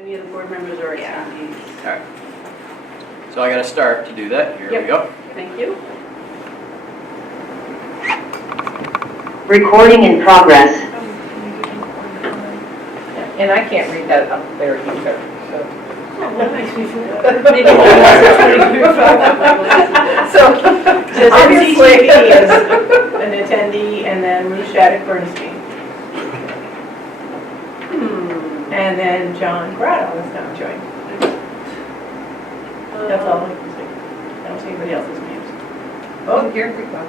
Any of the board members are attendees. All right. So I got to start to do that. Here we go. Thank you. Recording in progress. And I can't read that up there either, so. That makes me feel better. Maybe So, does Obviously. MCTV is an attendee, and then Ruth Shattuck Bernstein. And then John Grotto is now joined. That's all I can see. I don't see anybody else's names. Oh, here's the go.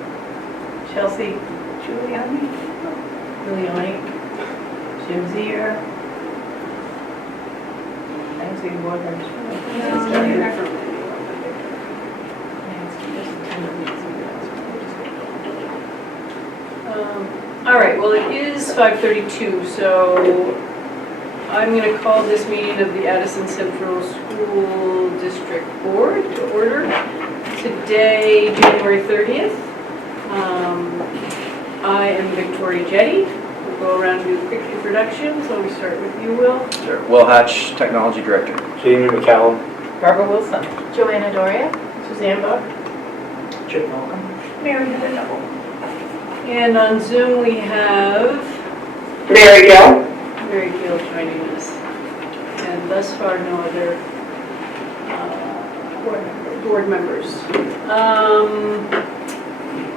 Chelsea Giuliani, Jim Zier. I don't see any board members. All right, well, it is 5:32, so I'm going to call this meeting of the Addison Central School District Board to order. Today, January 30th. I am Victoria Jetty. We'll go around and do a quick introduction. So we start with you, Will. Sure. Will Hatch, Technology Director. Jamie McCallum. Barbara Wilson. Joanna Doria. Suzanne Buck. Chip Malcolm. Mary Heather Double. And on Zoom we have Mary Jo. Mary Gill joining us. And thus far, no other board members.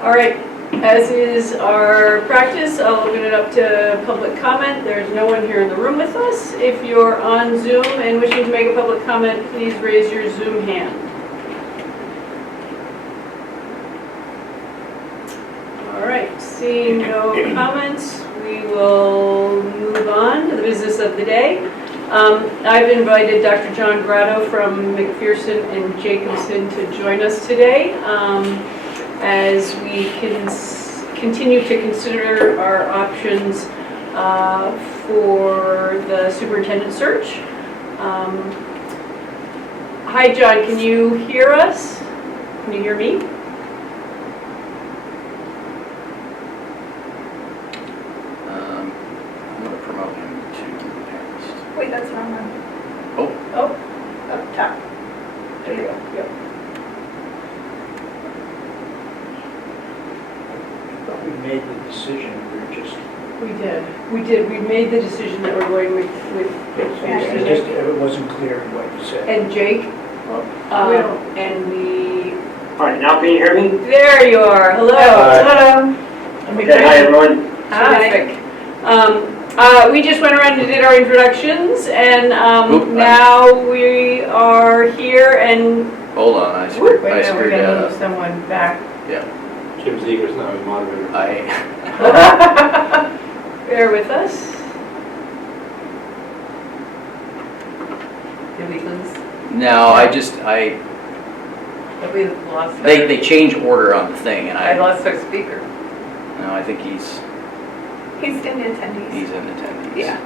All right, as is our practice, I'll open it up to public comment. There's no one here in the room with us. If you're on Zoom and wishing to make a public comment, please raise your Zoom hand. All right, seeing no comments, we will move on to the business of the day. I've invited Dr. John Grotto from McPherson and Jacobson to join us today as we continue to consider our options for the superintendent search. Hi, John, can you hear us? Can you hear me? Wait, that's the wrong one. Oh, Up top. There you go. Yep. I thought we made the decision, We did. We made the decision that we're going with it wasn't clear in what you said. and Jake. And we, All right, now can you hear me? there you are. Hello. Hello. Okay, hi everyone. Terrific. We just went around and did our introductions, and now we are here and. hold on. I screwed Wait a minute, we're gonna move up. someone back. Yeah. Jim Zeger's now in monitoring. Bear with us. Did we lose? No, Did we lost? they change order on the thing, and I lost our speaker. no, I think he's He's in attendees. in attendance. Yeah.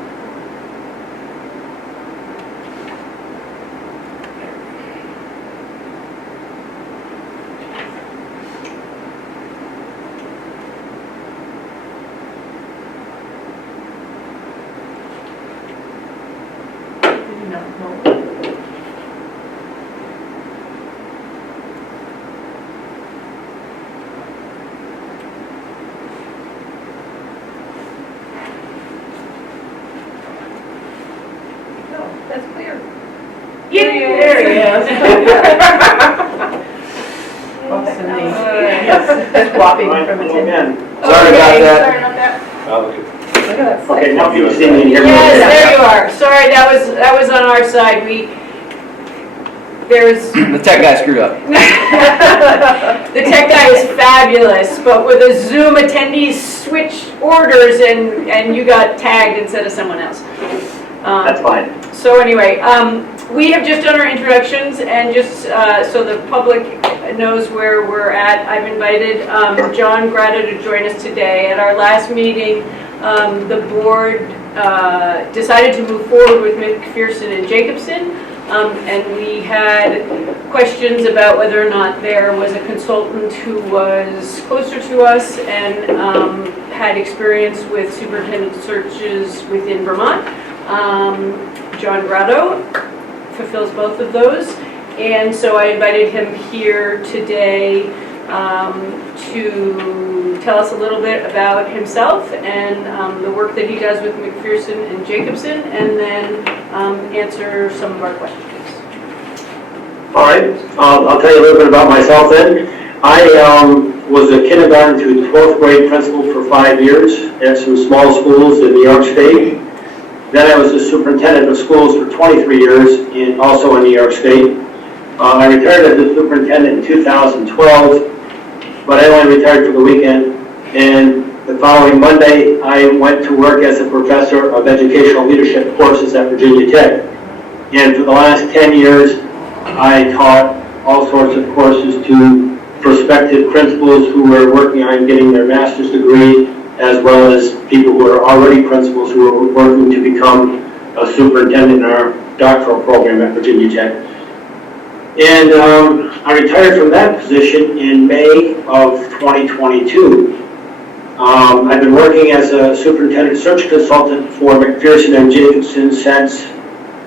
That's clear. There he is. Swapping Right, from hello attendance. again. Sorry about that. Sorry about that. Okay, now can you see me and hear me? Yes, there you are. Sorry, that was on our side. There's The tech guy screwed up. the tech guy is fabulous, but with the Zoom attendees switched orders and you got tagged instead of someone else. That's fine. So anyway, we have just done our introductions, and just so the public knows where we're at, I've invited John Grotto to join us today. At our last meeting, the board decided to move forward with McPherson and Jacobson, and we had questions about whether or not there was a consultant who was closer to us and had experience with superintendent searches within Vermont. John Grotto fulfills both of those. And so I invited him here today to tell us a little bit about himself and the work that he does with McPherson and Jacobson, and then answer some of our questions. All right, I'll tell you a little bit about myself then. I was a kindergarten through 12th grade principal for 5 years at some small schools in New York State. Then I was the superintendent of schools for 23 years, also in New York State. I retired as a superintendent in 2012, but I only retired for the weekend. And the following Monday, I went to work as a professor of educational leadership courses at Virginia Tech. And for the last 10 years, I taught all sorts of courses to prospective principals who were working on getting their master's degree, as well as people who are already principals who are working to become a superintendent in our doctoral program at Virginia Tech. And I retired from that position in May of 2022. I've been working as a superintendent search consultant for McPherson and Jacobson since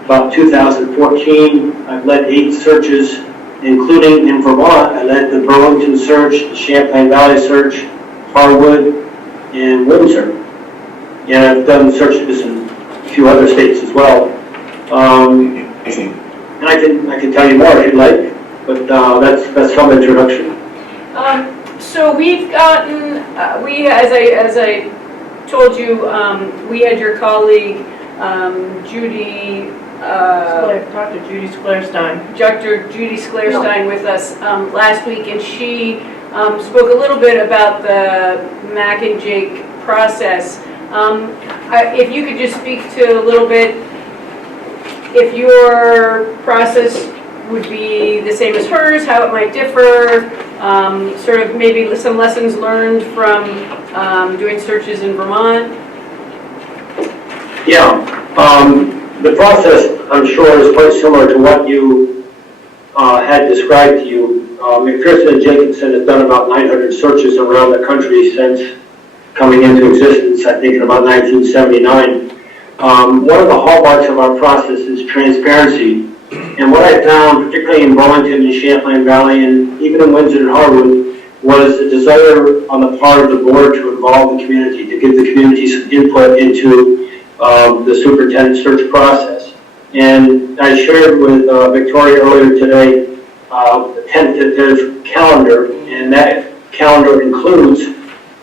about 2014. I've led 8 searches, including in Vermont. I led the Burlington search, the Champlain Valley search, Harwood, and Windsor. And I've done searches in a few other states as well. And I can tell you more if you'd like, but that's some introduction. So we've gotten, as I told you, we had your colleague, Judy, Dr. Judy Sklarstein. Dr. Judy Sklarstein with us last week, and she spoke a little bit about the Mac and Jake process. If you could just speak to a little bit, if your process would be the same as hers, how it might differ, sort of maybe some lessons learned from doing searches in Vermont. Yeah, the process, I'm sure, is quite similar to what you had described to you. McPherson and Jacobson has done about 900 searches around the country since coming into existence, I think in about 1979. One of the hallmarks of our process is transparency. And what I found, particularly in Burlington and Champlain Valley, and even in Windsor and Harwood, was a desire on the part of the board to involve the community, to give the community some input into the superintendent search process. And I shared with Victoria earlier today a tentative calendar, and that calendar includes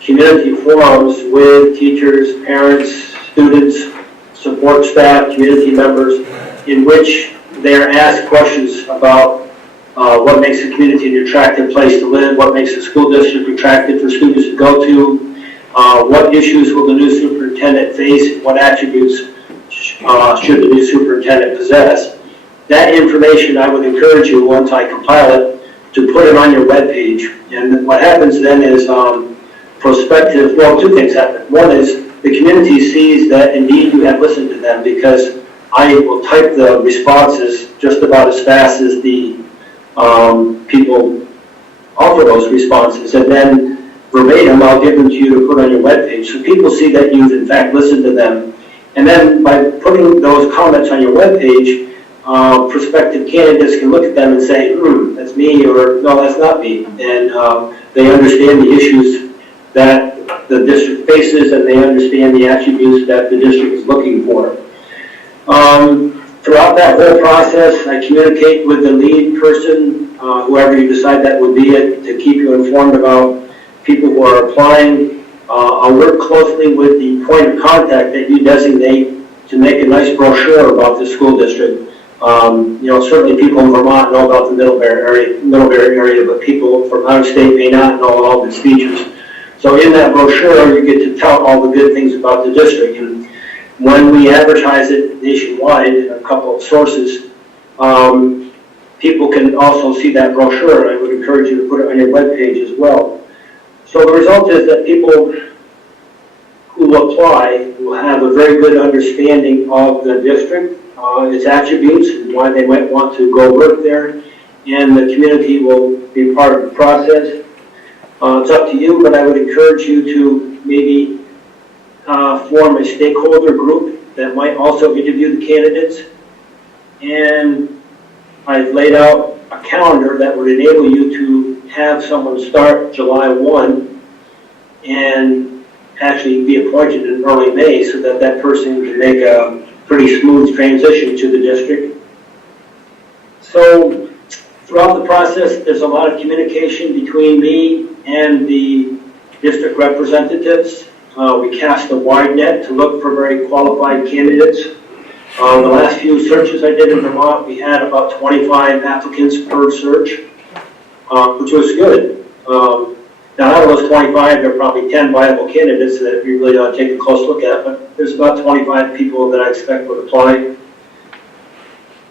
community forums with teachers, parents, students, support staff, community members, in which they are asked questions about what makes a community an attractive place to live, what makes a school district attractive for students to go to, what issues will the new superintendent face, what attributes should the new superintendent possess. That information, I would encourage you, once I compile it, to put it on your webpage. And what happens then is prospective, well, 2 things happen. One is the community sees that indeed you have listened to them, because I will type the responses just about as fast as the people offer those responses, and then verbatim I'll give them to you to put on your webpage, so people see that you've in fact listened to them. And then by putting those comments on your webpage, prospective candidates can look at them and say, that's me, or no, that's not me. And they understand the issues that the district faces, and they understand the attributes that the district is looking for. Throughout that whole process, I communicate with the lead person, whoever you decide that would be, to keep you informed about people who are applying. I'll work closely with the point of contact that you designate to make a nice brochure about the school district. Certainly people in Vermont know about the Middlebury area, but people from out of state may not know all of its features. So in that brochure, you get to tell all the good things about the district. And when we advertise it nationwide in a couple of sources, people can also see that brochure, and I would encourage you to put it on your webpage as well. So the result is that people who apply will have a very good understanding of the district, its attributes, and why they might want to go work there, and the community will be part of the process. It's up to you, but I would encourage you to maybe form a stakeholder group that might also interview the candidates, and I've laid out a calendar that would enable you to have someone start July 1 and actually be appointed in early May so that that person can make a pretty smooth transition to the district. So throughout the process, there's a lot of communication between me and the district representatives. We cast a wide net to look for very qualified candidates. The last few searches I did in Vermont, we had about 25 applicants per search, which was good. Now, out of those 25, there are probably 10 viable candidates that you really ought to take a close look at, but there's about 25 people that I expect would apply.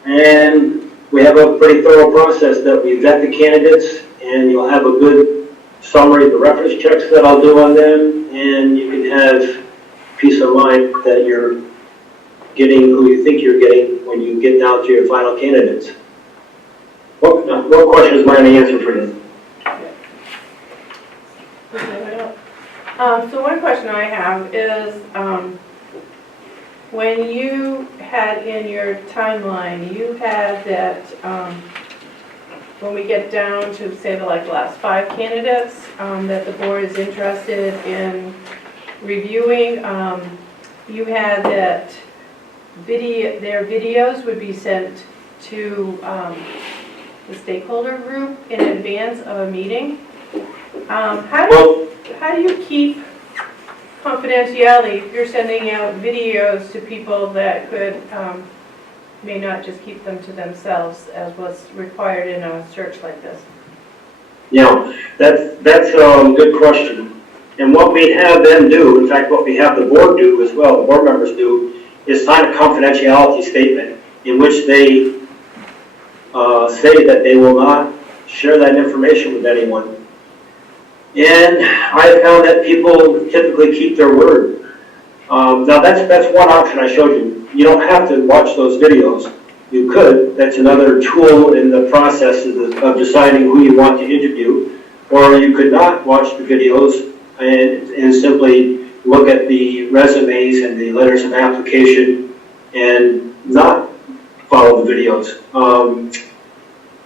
And we have a pretty thorough process that we vet the candidates, and you'll have a good summary of the reference checks that I'll do on them, and you can have peace of mind that you're getting who you think you're getting when you get down to your final candidates. What question is my answer for this? So one question I have is, when you had in your timeline, you had that, when we get down to say the last 5 candidates that the board is interested in reviewing, you had that their videos would be sent to the stakeholder group in advance of a meeting. How do you keep confidentiality if you're sending out videos to people that could may not just keep them to themselves as was required in a search like this? Yeah, that's a good question. And what we have them do, in fact, what we have the board do as well, the board members do, is sign a confidentiality statement in which they say that they will not share that information with anyone. And I found that people typically keep their word. Now that's one option I showed you. You don't have to watch those videos. You could. That's another tool in the process of deciding who you want to interview. Or you could not watch the videos and simply look at the resumes and the letters of application and not follow the videos.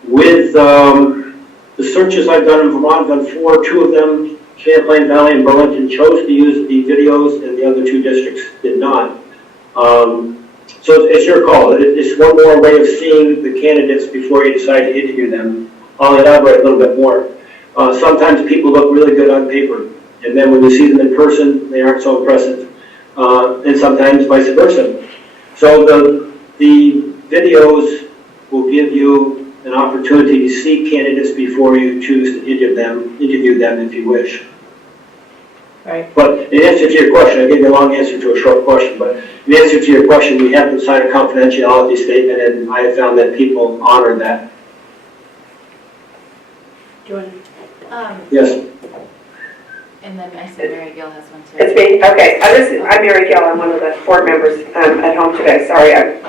With the searches I've done in Vermont, I've done 4, 2 of them, Champlain Valley and Burlington chose to use the videos and the other 2 districts did not. So it's your call. It's one more way of seeing the candidates before you decide to interview them. I'll elaborate a little bit more. Sometimes people look really good on paper, and then when you see them in person, they aren't so impressive. And sometimes vice versa. So the videos will give you an opportunity to see candidates before you choose to interview them if you wish. Right. But in answer to your question, I gave you a long answer to a short question, but in answer to your question, we have to sign a confidentiality statement, and I have found that people honor that. Joy. Yes. And then I see Mary Gill has one too. It's me, okay. I'm Mary Gill, I'm one of the board members at home today. Sorry, I'm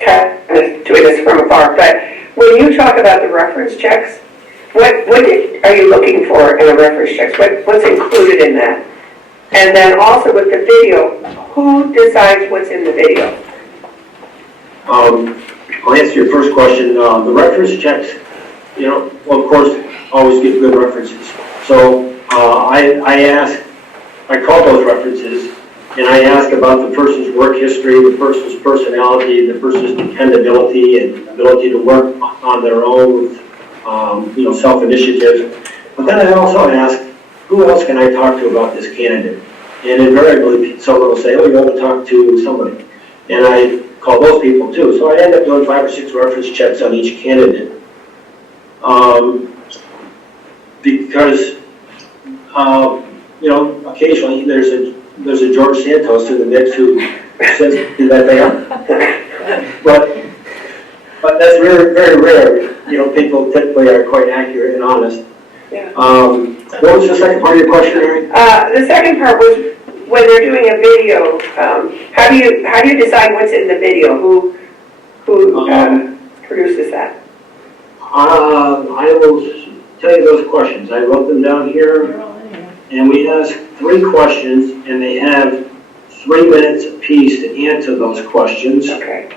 kind of doing this from afar. But when you talk about the reference checks, what are you looking for in a reference checks? What's included in that? And then also with the video, who decides what's in the video? I'll answer your first question. The reference checks, well, of course, always give good references. So I call those references, and I ask about the person's work history, the person's personality, the person's dependability, and ability to work on their own with, self-initiative. But then I also ask, who else can I talk to about this candidate? And invariably, someone will say, oh, you want to talk to somebody. And I call those people too. So I end up doing 5 or 6 reference checks on each candidate. Because, occasionally there's a George Santos in the mix who says that they are. But that's very, very rare. People typically are quite accurate and honest. Yeah. What was the second part of your question, Mary? The second part was when they're doing a video, how do you decide what's in the video? Who produces that? I will tell you those questions. I wrote them down here, and we ask 3 questions, and they have 3 minutes apiece to answer those questions. Okay.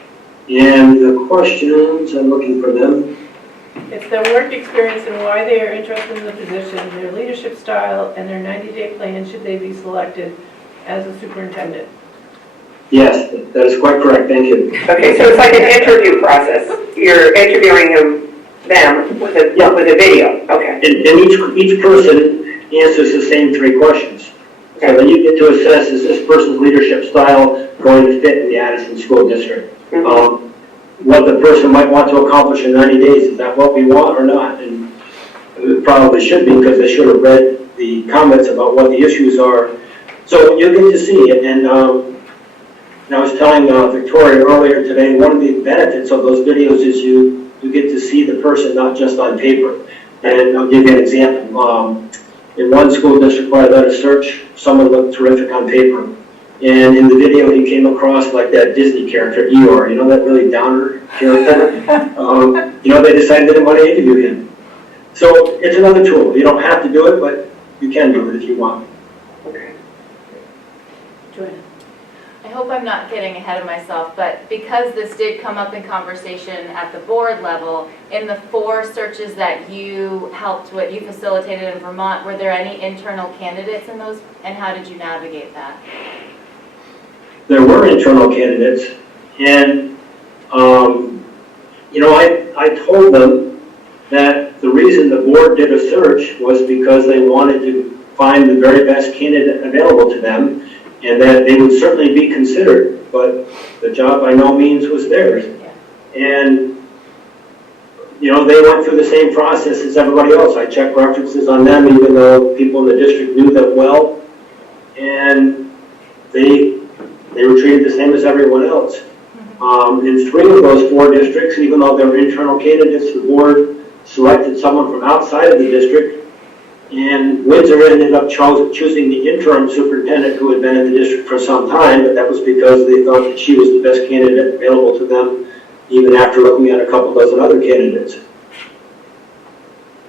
And the questions, I'm looking for them. It's their work experience and why they are interested in the position, their leadership style, and their 90-day plan should they be selected as a superintendent. Yes, that is quite correct, thank you. Okay, so it's like an interview process. You're interviewing them with a video, okay. And each person answers the same 3 questions. So then you get to assess, is this person's leadership style going to fit in the Addison School District? What the person might want to accomplish in 90 days, is that what we want or not? And it probably should be, because they should have read the comments about what the issues are. So you get to see it, and I was telling Victoria earlier today, one of the benefits of those videos is you get to see the person not just on paper. And I'll give you an example. In one school district where I led a search, someone looked terrific on paper. And in the video, he came across like that Disney character, Eeyore, you know, that really downer character? They decided they didn't want to interview him. So it's another tool. You don't have to do it, but you can do it if you want. Okay. Joanna. I hope I'm not getting ahead of myself, but because this did come up in conversation at the board level, in the 4 searches that you helped with, you facilitated in Vermont, were there any internal candidates in those, and how did you navigate that? There were internal candidates, and I told them that the reason the board did a search was because they wanted to find the very best candidate available to them, and that they would certainly be considered, but the job by no means was theirs. And they went through the same process as everybody else. I checked references on them, even though people in the district knew them well, and they were treated the same as everyone else. In 3 of those 4 districts, even though they were internal candidates, the board selected someone from outside of the district, and Windsor ended up choosing the interim superintendent who had been in the district for some time, but that was because they thought that she was the best candidate available to them, even after looking at a couple dozen other candidates.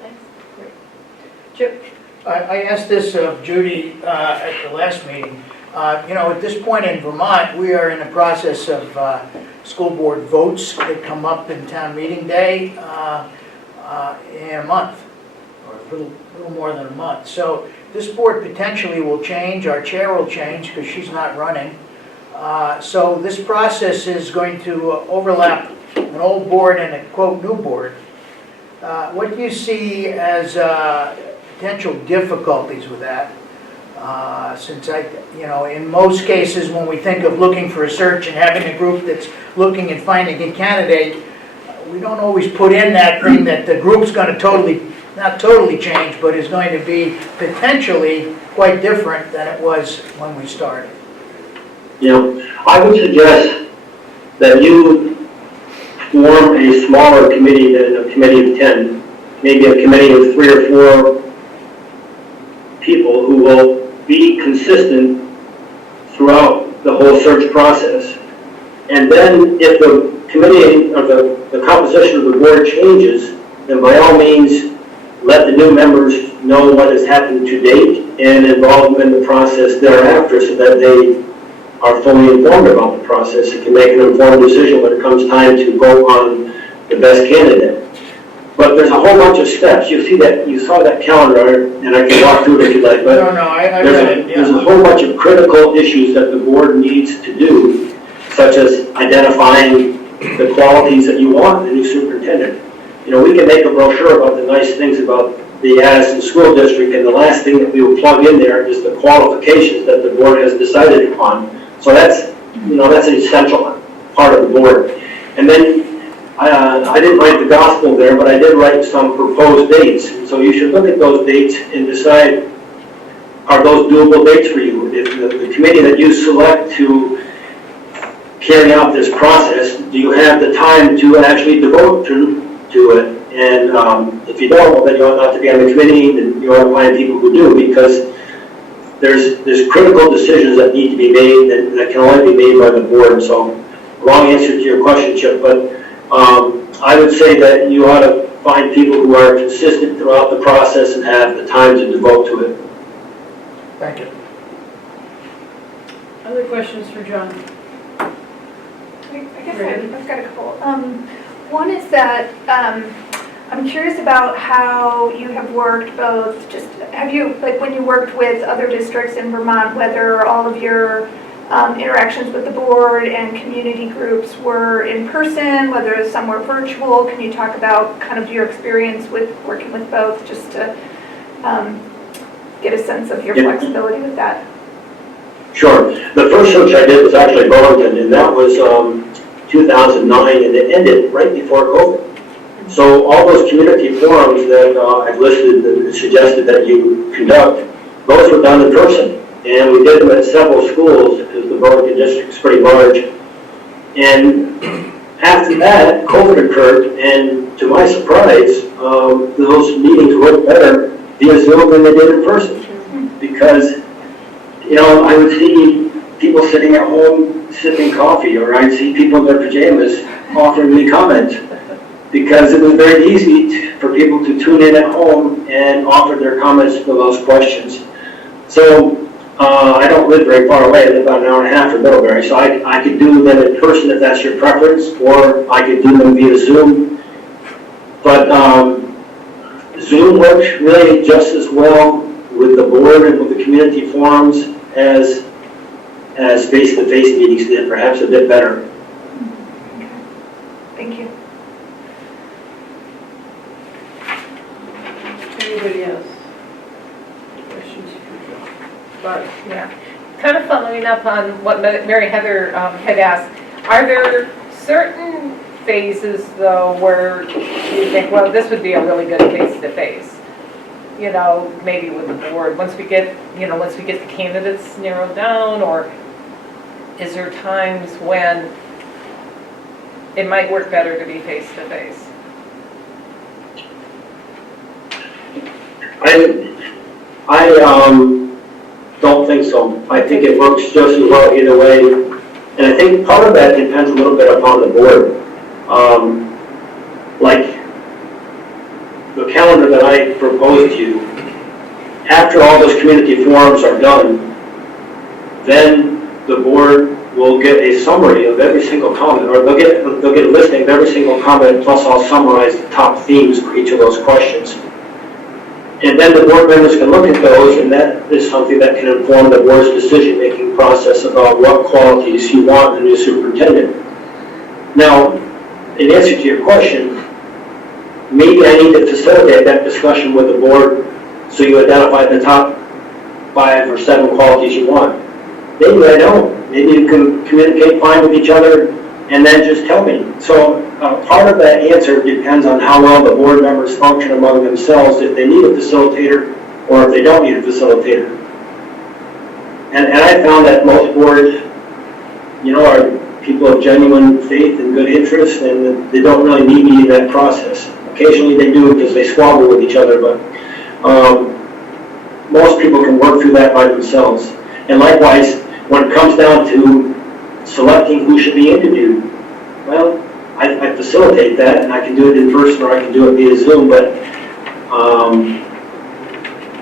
Thanks. Chip. I asked this of Judy at the last meeting. At this point in Vermont, we are in the process of school board votes that come up in town meeting day in a month, or a little more than a month. So this board potentially will change, our chair will change because she's not running. So this process is going to overlap an old board and a quote new board. What do you see as potential difficulties with that? Since in most cases, when we think of looking for a search and having a group that's looking and finding a candidate, we don't always put in that thing that the group's going to not totally change, but is going to be potentially quite different than it was when we started. I would suggest that you form a smaller committee than a committee of 10, maybe a committee of 3 or 4 people who will be consistent throughout the whole search process. And then if the committee or the composition of the board changes, then by all means let the new members know what has happened to date and involve them in the process thereafter so that they are fully informed about the process and can make an informed decision when it comes time to vote on the best candidate. But there's a whole bunch of steps. You saw that calendar, and I can walk through it if you like, but I read it, there's a whole bunch of critical issues that the board needs to do, such as identifying the qualities that you want in the new superintendent. We can make a brochure about the nice things about the Addison School District, and the last thing that we will plug in there is the qualifications that the board has decided upon. So that's an essential part of the board. And then I didn't write the gospel there, but I did write some proposed dates. So you should look at those dates and decide, are those doable dates for you? If the committee that you select to carry out this process, do you have the time to actually devote to it? And if you don't, well, then you ought not to be on the committee, and you ought to find people who do, because there's critical decisions that need to be made that can only be made by the board. So, long answer to your question, Chip, but I would say that you ought to find people who are consistent throughout the process and have the time to devote to it. Thank you. Other questions for John? I guess I've got a couple. One is that I'm curious about how you have worked both, just, have you, like when you worked with other districts in Vermont, whether all of your interactions with the board and community groups were in person, whether some were virtual? Can you talk about kind of your experience with working with both, just to get a sense of your flexibility with that? Sure. The first search I did was actually Burlington, and that was 2009, and it ended right before COVID. So all those community forums that I've listed and suggested that you conduct, those were done in person. And we did them at several schools, because the Burlington district is pretty large. And after that, COVID occurred, and to my surprise, those meetings worked better via Zoom than they did in person. Because, you know, I would see people sitting at home sipping coffee, or I'd see people in their pajamas offering me comments. Because it was very easy for people to tune in at home and offer their comments to those questions. So I don't live very far away. I live about an hour and a half from Middlebury, so I could do them in person if that's your preference, or I could do them via Zoom. But Zoom works really just as well with the board and with the community forums as face-to-face meetings did, perhaps a bit better. Okay. Thank you. Anybody else? Questions for Joe? Barb? Yeah, kind of following up on what Mary Heather had asked, are there certain phases though where you think, well, this would be a really good face-to-face? You know, maybe with the board, once we get the candidates narrowed down, or is there times when it might work better to be face-to-face? I don't think so. I think it works just as well either way. And I think part of that depends a little bit upon the board. Like the calendar that I proposed to you, after all those community forums are done, then the board will get a summary of every single comment, or they'll get a listing of every single comment, plus I'll summarize the top themes for each of those questions. And then the board members can look at those, and that is something that can inform the board's decision-making process about what qualities you want in a new superintendent. Now, in answer to your question, maybe I need to facilitate that discussion with the board so you identify the top 5 or 7 qualities you want. Maybe I don't. Maybe you can communicate fine with each other and then just tell me. So part of that answer depends on how well the board members function among themselves, if they need a facilitator or if they don't need a facilitator. And I found that most boards, you know, are people of genuine faith and good interest, and they don't really need me in that process. Occasionally they do because they squabble with each other, but most people can work through that by themselves. And likewise, when it comes down to selecting who should be interviewed, well, I facilitate that, and I can do it in person or I can do it via Zoom, but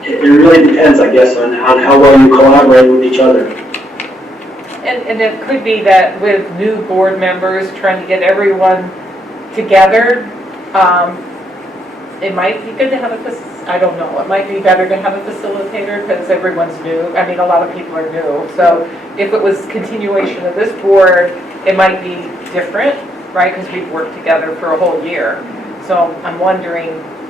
it really depends, I guess, on how well you collaborate with each other. And it could be that with new board members, trying to get everyone together, it might be good to have I don't know, it might be better to have a facilitator because everyone's new. I mean, a lot of people are new. So if it was continuation of this board, it might be different, right? Because we've worked together for a whole year. So I'm wondering,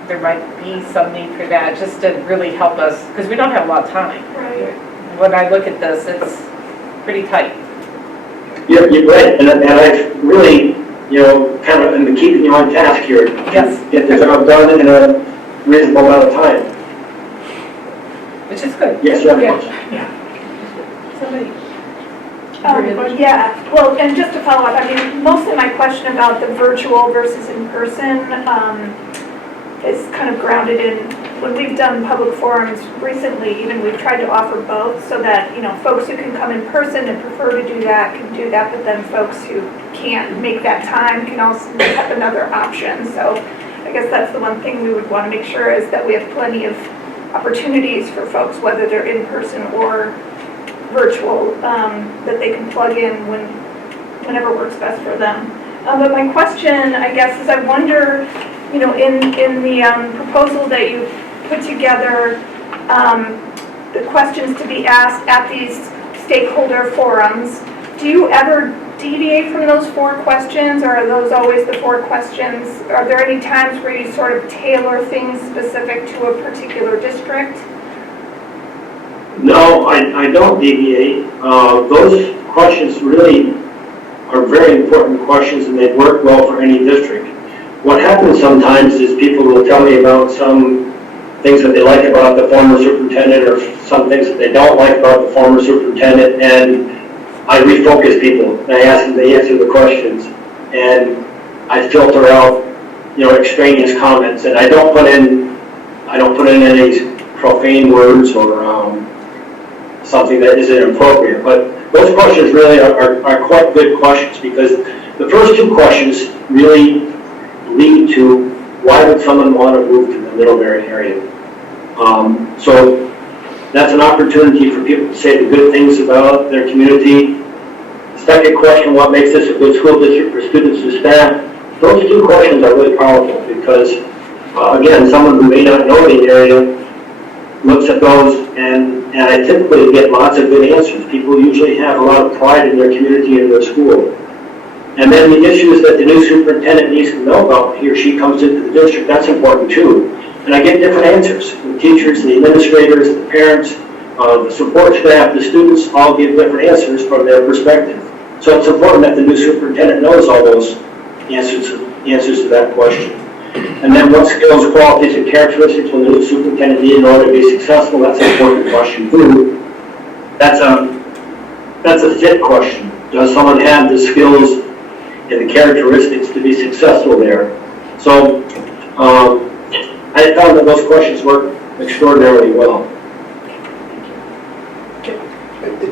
there might be some need for that just to really help us, because we don't have a lot of time. Right. When I look at this, it's pretty tight. Yeah, you're right, and I've really, you know, kind of been keeping you on task here. Yes. Get the job done in a reasonable amount of time. Which is good. Yes, you have a Yeah. question. Yeah. Somebody. Yeah, well, and just to follow up, I mean, most of my question about the virtual versus in person is kind of grounded in, when we've done public forums recently, even we've tried to offer both so that, you know, folks who can come in person and prefer to do that can do that, but then folks who can't make that time can also have another option. So I guess that's the one thing we would want to make sure is that we have plenty of opportunities for folks, whether they're in person or virtual, that they can plug in when whenever works best for them. But my question, I guess, is I wonder, in the proposal that you put together, the questions to be asked at these stakeholder forums, do you ever deviate from those 4 questions, or are those always the 4 questions? Are there any times where you sort of tailor things specific to a particular district? No, I don't deviate. Those questions really are very important questions, and they work well for any district. What happens sometimes is people will tell me about some things that they like about the former superintendent, or some things that they don't like about the former superintendent, and I refocus people. I ask them to answer the questions, and I filter out, extraneous comments, and I don't put in any profane words or something that isn't appropriate. But those questions really are quite good questions, because the first 2 questions really lead to why would someone want to move to the Middlebury area. So that's an opportunity for people to say the good things about their community. Second question, what makes this a good school district for students and staff? Those 2 questions are really powerful because, again, someone who may not know the area looks at those, and I typically get lots of good answers. People usually have a lot of pride in their community and their school. And then the issues that the new superintendent needs to know about, he or she comes into the district, that's important too. And I get different answers. The teachers, the administrators, the parents, the support staff, the students all give different answers from their perspective. So it's important that the new superintendent knows all those answers to that question. And then what skills, qualities, and characteristics will the new superintendent need in order to be successful? That's an important question too. That's a fit question. Does someone have the skills and the characteristics to be successful there? So I found that those questions work extraordinarily well.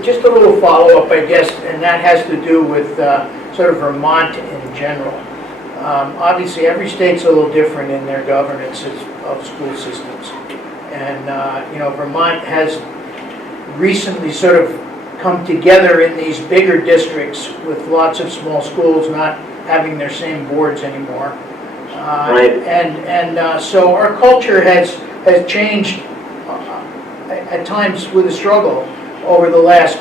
Just a little follow-up, I guess, and that has to do with sort of Vermont in general. Obviously, every state's a little different in their governance of school systems. And, Vermont has recently sort of come together in these bigger districts with lots of small schools not having their same boards anymore. Right. So our culture has changed at times with a struggle over the last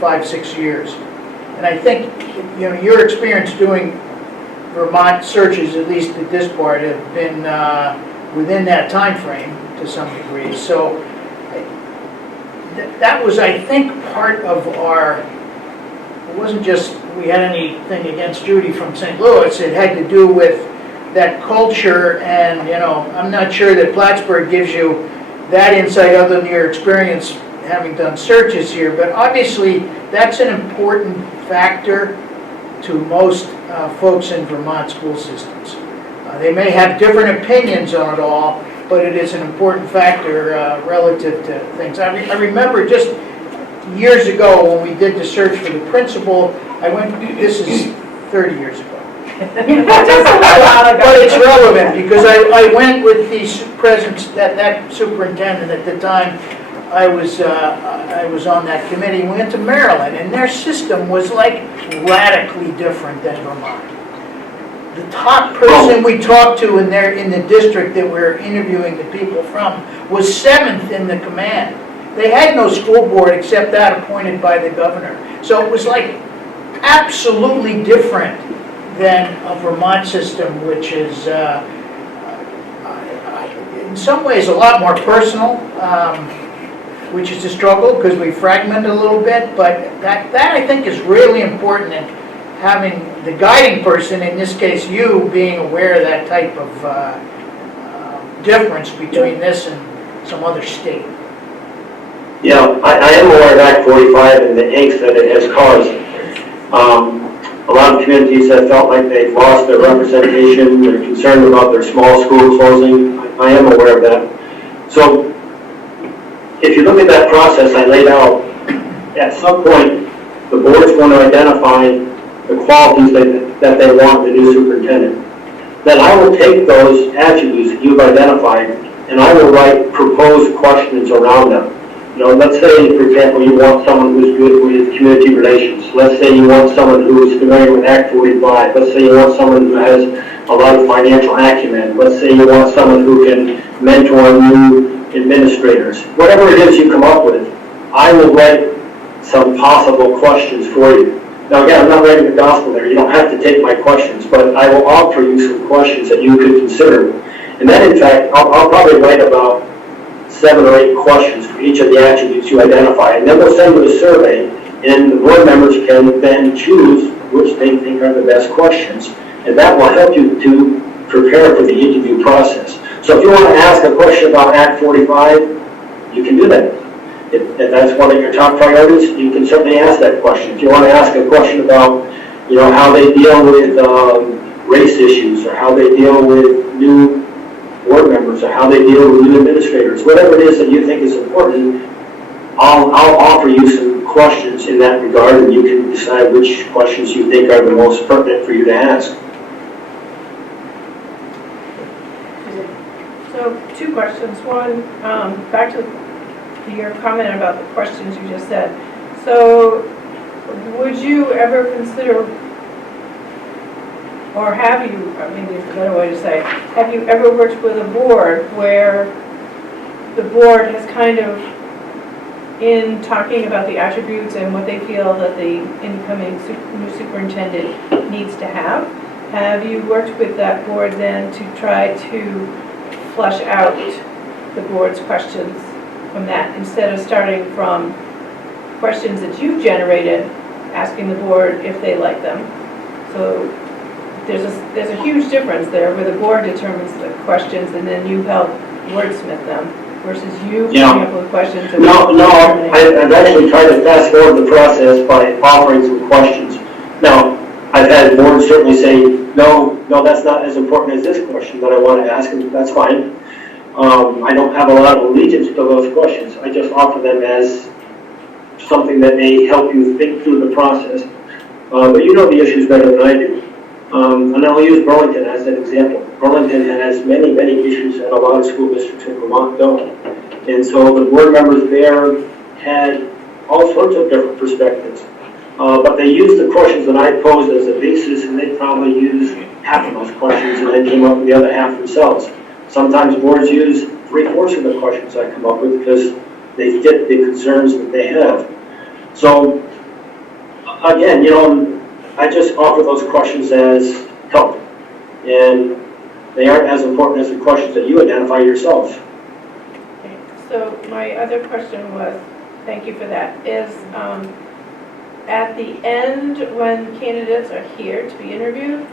5-6 years. And I think, your experience doing Vermont searches, at least at this part, have been within that time frame to some degree. So that was, I think, part of our, it wasn't just we had anything against Judy from St. Louis, it had to do with that culture, and I'm not sure that Plattsburgh gives you that insight other than your experience having done searches here, but obviously that's an important factor to most folks in Vermont school systems. They may have different opinions on it all, but it is an important factor relative to things. I remember just years ago when we did the search for the principal, this is 30 years ago. But it's relevant because I went with the that superintendent at the time. I was on that committee. We went to Maryland, and their system was like radically different than Vermont. The top person we talked to in the district that we're interviewing the people from was 7th in the command. They had no school board except that appointed by the governor. So it was like absolutely different than a Vermont system, which is in some ways a lot more personal, which is a struggle because we fragment a little bit, but that I think is really important, and having the guiding person, in this case you, being aware of that type of difference between this and some other state. Yeah, I am aware of Act 45 and the angst that it has caused. A lot of communities have felt like they've lost their representation, they're concerned about their small school closing. I am aware of that. So, if you look at that process I laid out, at some point, the board's going to identify the qualities that they want in the new superintendent. Then I will take those attributes that you've identified, and I will write proposed questions around them. In let's say, for example, you want someone who's good with community relations. Let's say you want someone who's familiar with Act 45. Let's say you want someone who has a lot of financial acumen. Let's say you want someone who can mentor new administrators. Whatever it is you come up with, I will write some possible questions for you. Now again, I'm not writing the gospel there. You don't have to take my questions, but I will offer you some questions that you could consider. And then in fact, I'll probably write about 7 or 8 questions for each of the attributes you identify. And then we'll send you a survey, and the board members can then choose which they think are the best questions. And that will help you to prepare for the interview process. So if you want to ask a question about Act 45, you can do that. If that's one of your top priorities, you can certainly ask that question. If you want to ask a question about, how they deal with race issues, or how they deal with new board members, or how they deal with new administrators, whatever it is that you think is important, I'll offer you some questions in that regard, and you can decide which questions you think are the most pertinent for you to ask. So 2 questions. One, back to your comment about the questions you just said. So would you ever consider, or have you, maybe it's a better way to say, have you ever worked with a board where the board has kind of, in talking about the attributes and what they feel that the incoming new superintendent needs to have you worked with that board then to try to flush out the board's questions from that, instead of starting from questions that you generated, asking the board if they like them? So there's a huge difference there where the board determines the questions and then you help wordsmith them versus you coming up with questions. I've actually tried to fast forward the process by offering some questions. Now, I've had boards certainly say, no, that's not as important as this question that I want to ask, and that's fine. I don't have a lot of allegiance to those questions. I just offer them as something that may help you think through the process. But you know the issues better than I do. And I'll use Burlington as an example. Burlington has many issues that a lot of school districts in Vermont don't. And so the board members there had all sorts of different perspectives. But they used the questions that I posed as a basis, and they probably used half of those questions and then came up with the other half themselves. Sometimes boards use 3/4 of the questions I come up with because they fit the concerns that they have. So, again, I just offer those questions as help. And they aren't as important as the questions that you identify yourself. So my other question was, thank you for that, is at the end when candidates are here to be interviewed,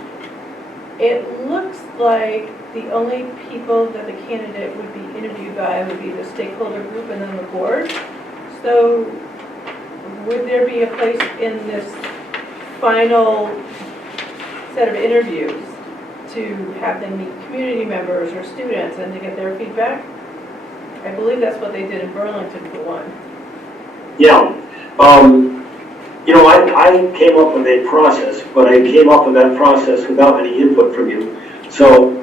it looks like the only people that the candidate would be interviewed by would be the stakeholder group and then the board. So would there be a place in this final set of interviews to have them meet community members or students and to get their feedback? I believe that's what they did in Burlington for one. Yeah. I came up with a process, but I came up with that process without any input from you. So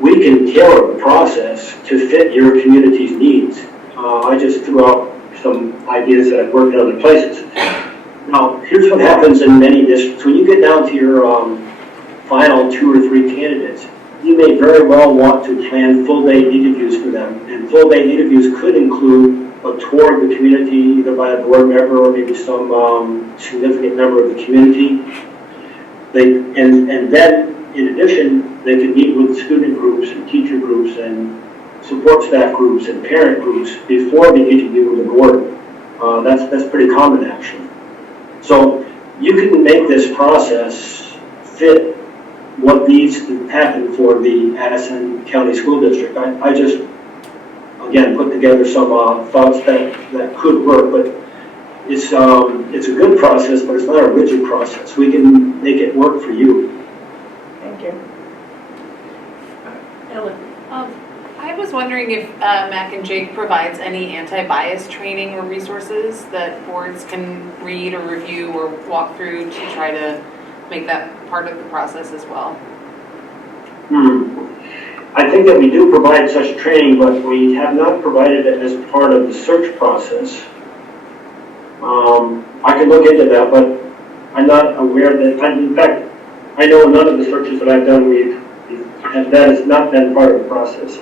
we can tailor the process to fit your community's needs. I just threw out some ideas that I've worked in other places. Now, here's what happens in many districts. When you get down to your final 2 or 3 candidates, you may very well want to plan full-day interviews for them. And full-day interviews could include a tour of the community, either by a board member or maybe some significant member of the community. And then, in addition, they could meet with student groups and teacher groups and support staff groups and parent groups before the interview with the board. That's pretty common, actually. So you can make this process fit what needs to happen for the Addison County School District. I just, again, put together some thoughts that could work, but it's a good process, but it's not a rigid process. We can make it work for you. Thank you. Ellen. I was wondering if Mac and Jake provides any anti-bias training or resources that boards can read or review or walk through to try to make that part of the process as well. I think that we do provide such training, but we have not provided it as part of the search process. I can look into that, but I'm not aware that, in fact, I know none of the searches that I've done, and that has not been part of the process.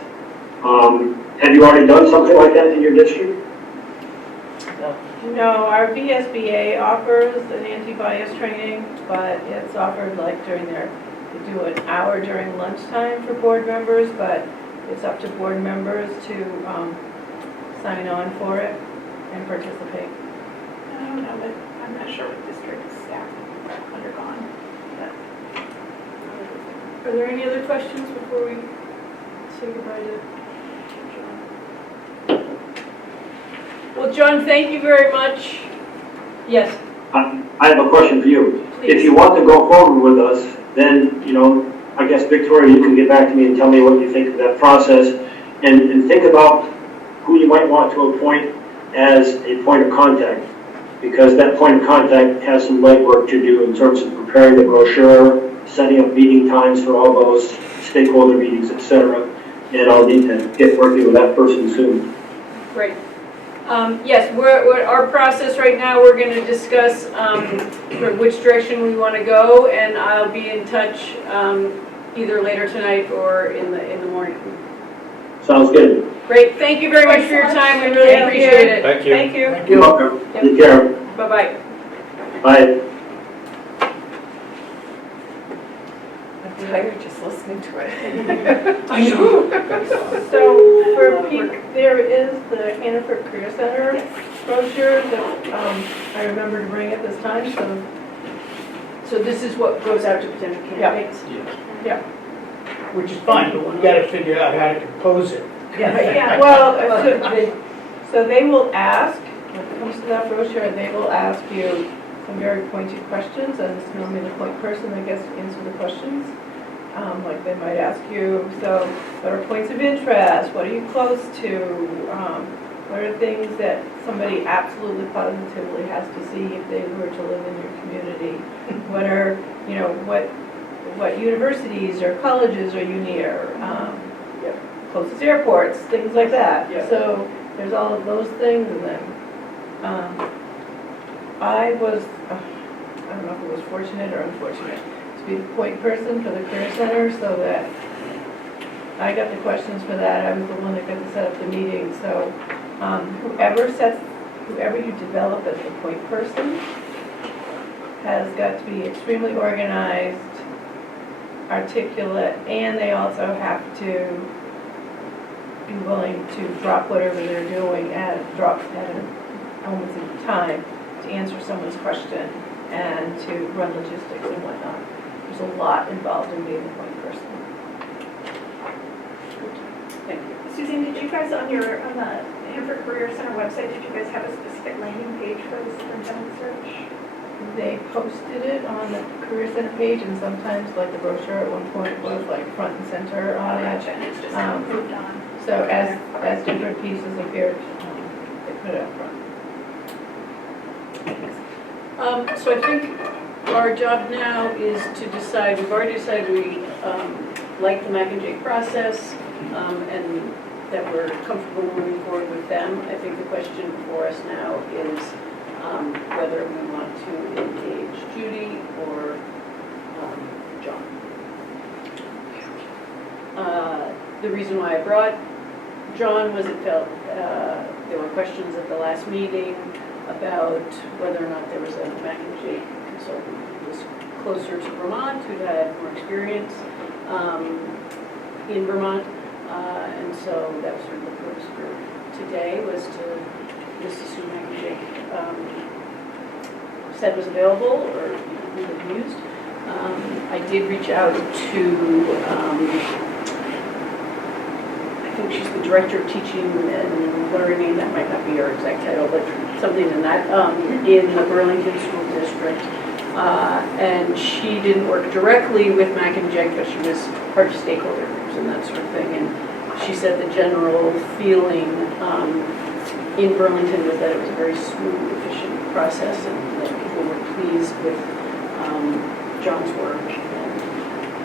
Have you already done something like that in your district? No, our VSBA offers an anti-bias training, but it's offered like during they do an hour during lunchtime for board members, but it's up to board members to sign on for it and participate. I don't know, but I'm not sure what district staff have undergone, but. Are there any other questions before we say goodbye to John? Well, John, thank you very much. Yes, I have a question for you. If please. you want to go forward with us, then, I guess, Victoria, you can get back to me and tell me what you think of that process, and think about who you might want to appoint as a point of contact, because that point of contact has some legwork to do in terms of preparing the brochure, setting up meeting times for all those stakeholder meetings, etc. And I'll need to get working with that person soon. Great. Yes, our process right now, we're going to discuss sort of which direction we want to go, and I'll be in touch either later tonight or in the morning. Sounds good. Great, thank you very much for your time, we really appreciate it. Thank you. Thank you. Thank You're you. welcome. Take care. Bye-bye. Bye. I'm tired just listening to it. So for peak, there is the Hannaford Career Center brochure that I remember to bring at this time, So this is what goes out to potential candidates? Which is fine, but we gotta figure out how to compose it. yeah, well, so they will ask, when it comes to that brochure, they will ask you some very pointed questions, and it's normally the point person that gets to answer the questions. Like they might ask you, so what are points of interest? What are you close to? What are things that somebody absolutely positively has to see if they were to live in your community? What are, what universities or colleges are you near? Closest airports, things like that. Yeah. So there's all of those things, and then I don't know if it was fortunate or unfortunate, to be the point person for the Career Center, so that I got the questions for that. I was the one that got to set up the meeting. So whoever you develop as the point person has got to be extremely organized, articulate, and they also have to be willing to drop whatever they're doing at moments in time to answer someone's question and to run logistics and whatnot. There's a lot involved in being a point person. Thank you. Suzanne, did you guys on the Hannaford Career Center website, did you guys have a specific landing page for the superintendent search? They posted it on the Career Center page, and sometimes, like the brochure at one point was like front and center on it. Gotcha, and it's just moved on. So as different pieces appeared, they put it up front. So I think our job now is to decide, we've already decided we like the Mac and Jake process and that we're comfortable moving forward with them. I think the question for us now is whether we want to engage Judy or John. The reason why I brought John was it felt there were questions at the last meeting about whether or not there was a Mac and Jake consultant who was closer to Vermont, who had more experience in Vermont. And so that was sort of the purpose for today, was to just assume Mac and Jake said was available or we had used. I did reach out to, I think she's the director of teaching and learning, that might not be her exact title, but something in that, in the Burlington School District. And she didn't work directly with Mac and Jake, but she was part of stakeholder groups and that sort of thing. And she said the general feeling in Burlington was that it was a very smooth, efficient process, and that people were pleased with John's work, and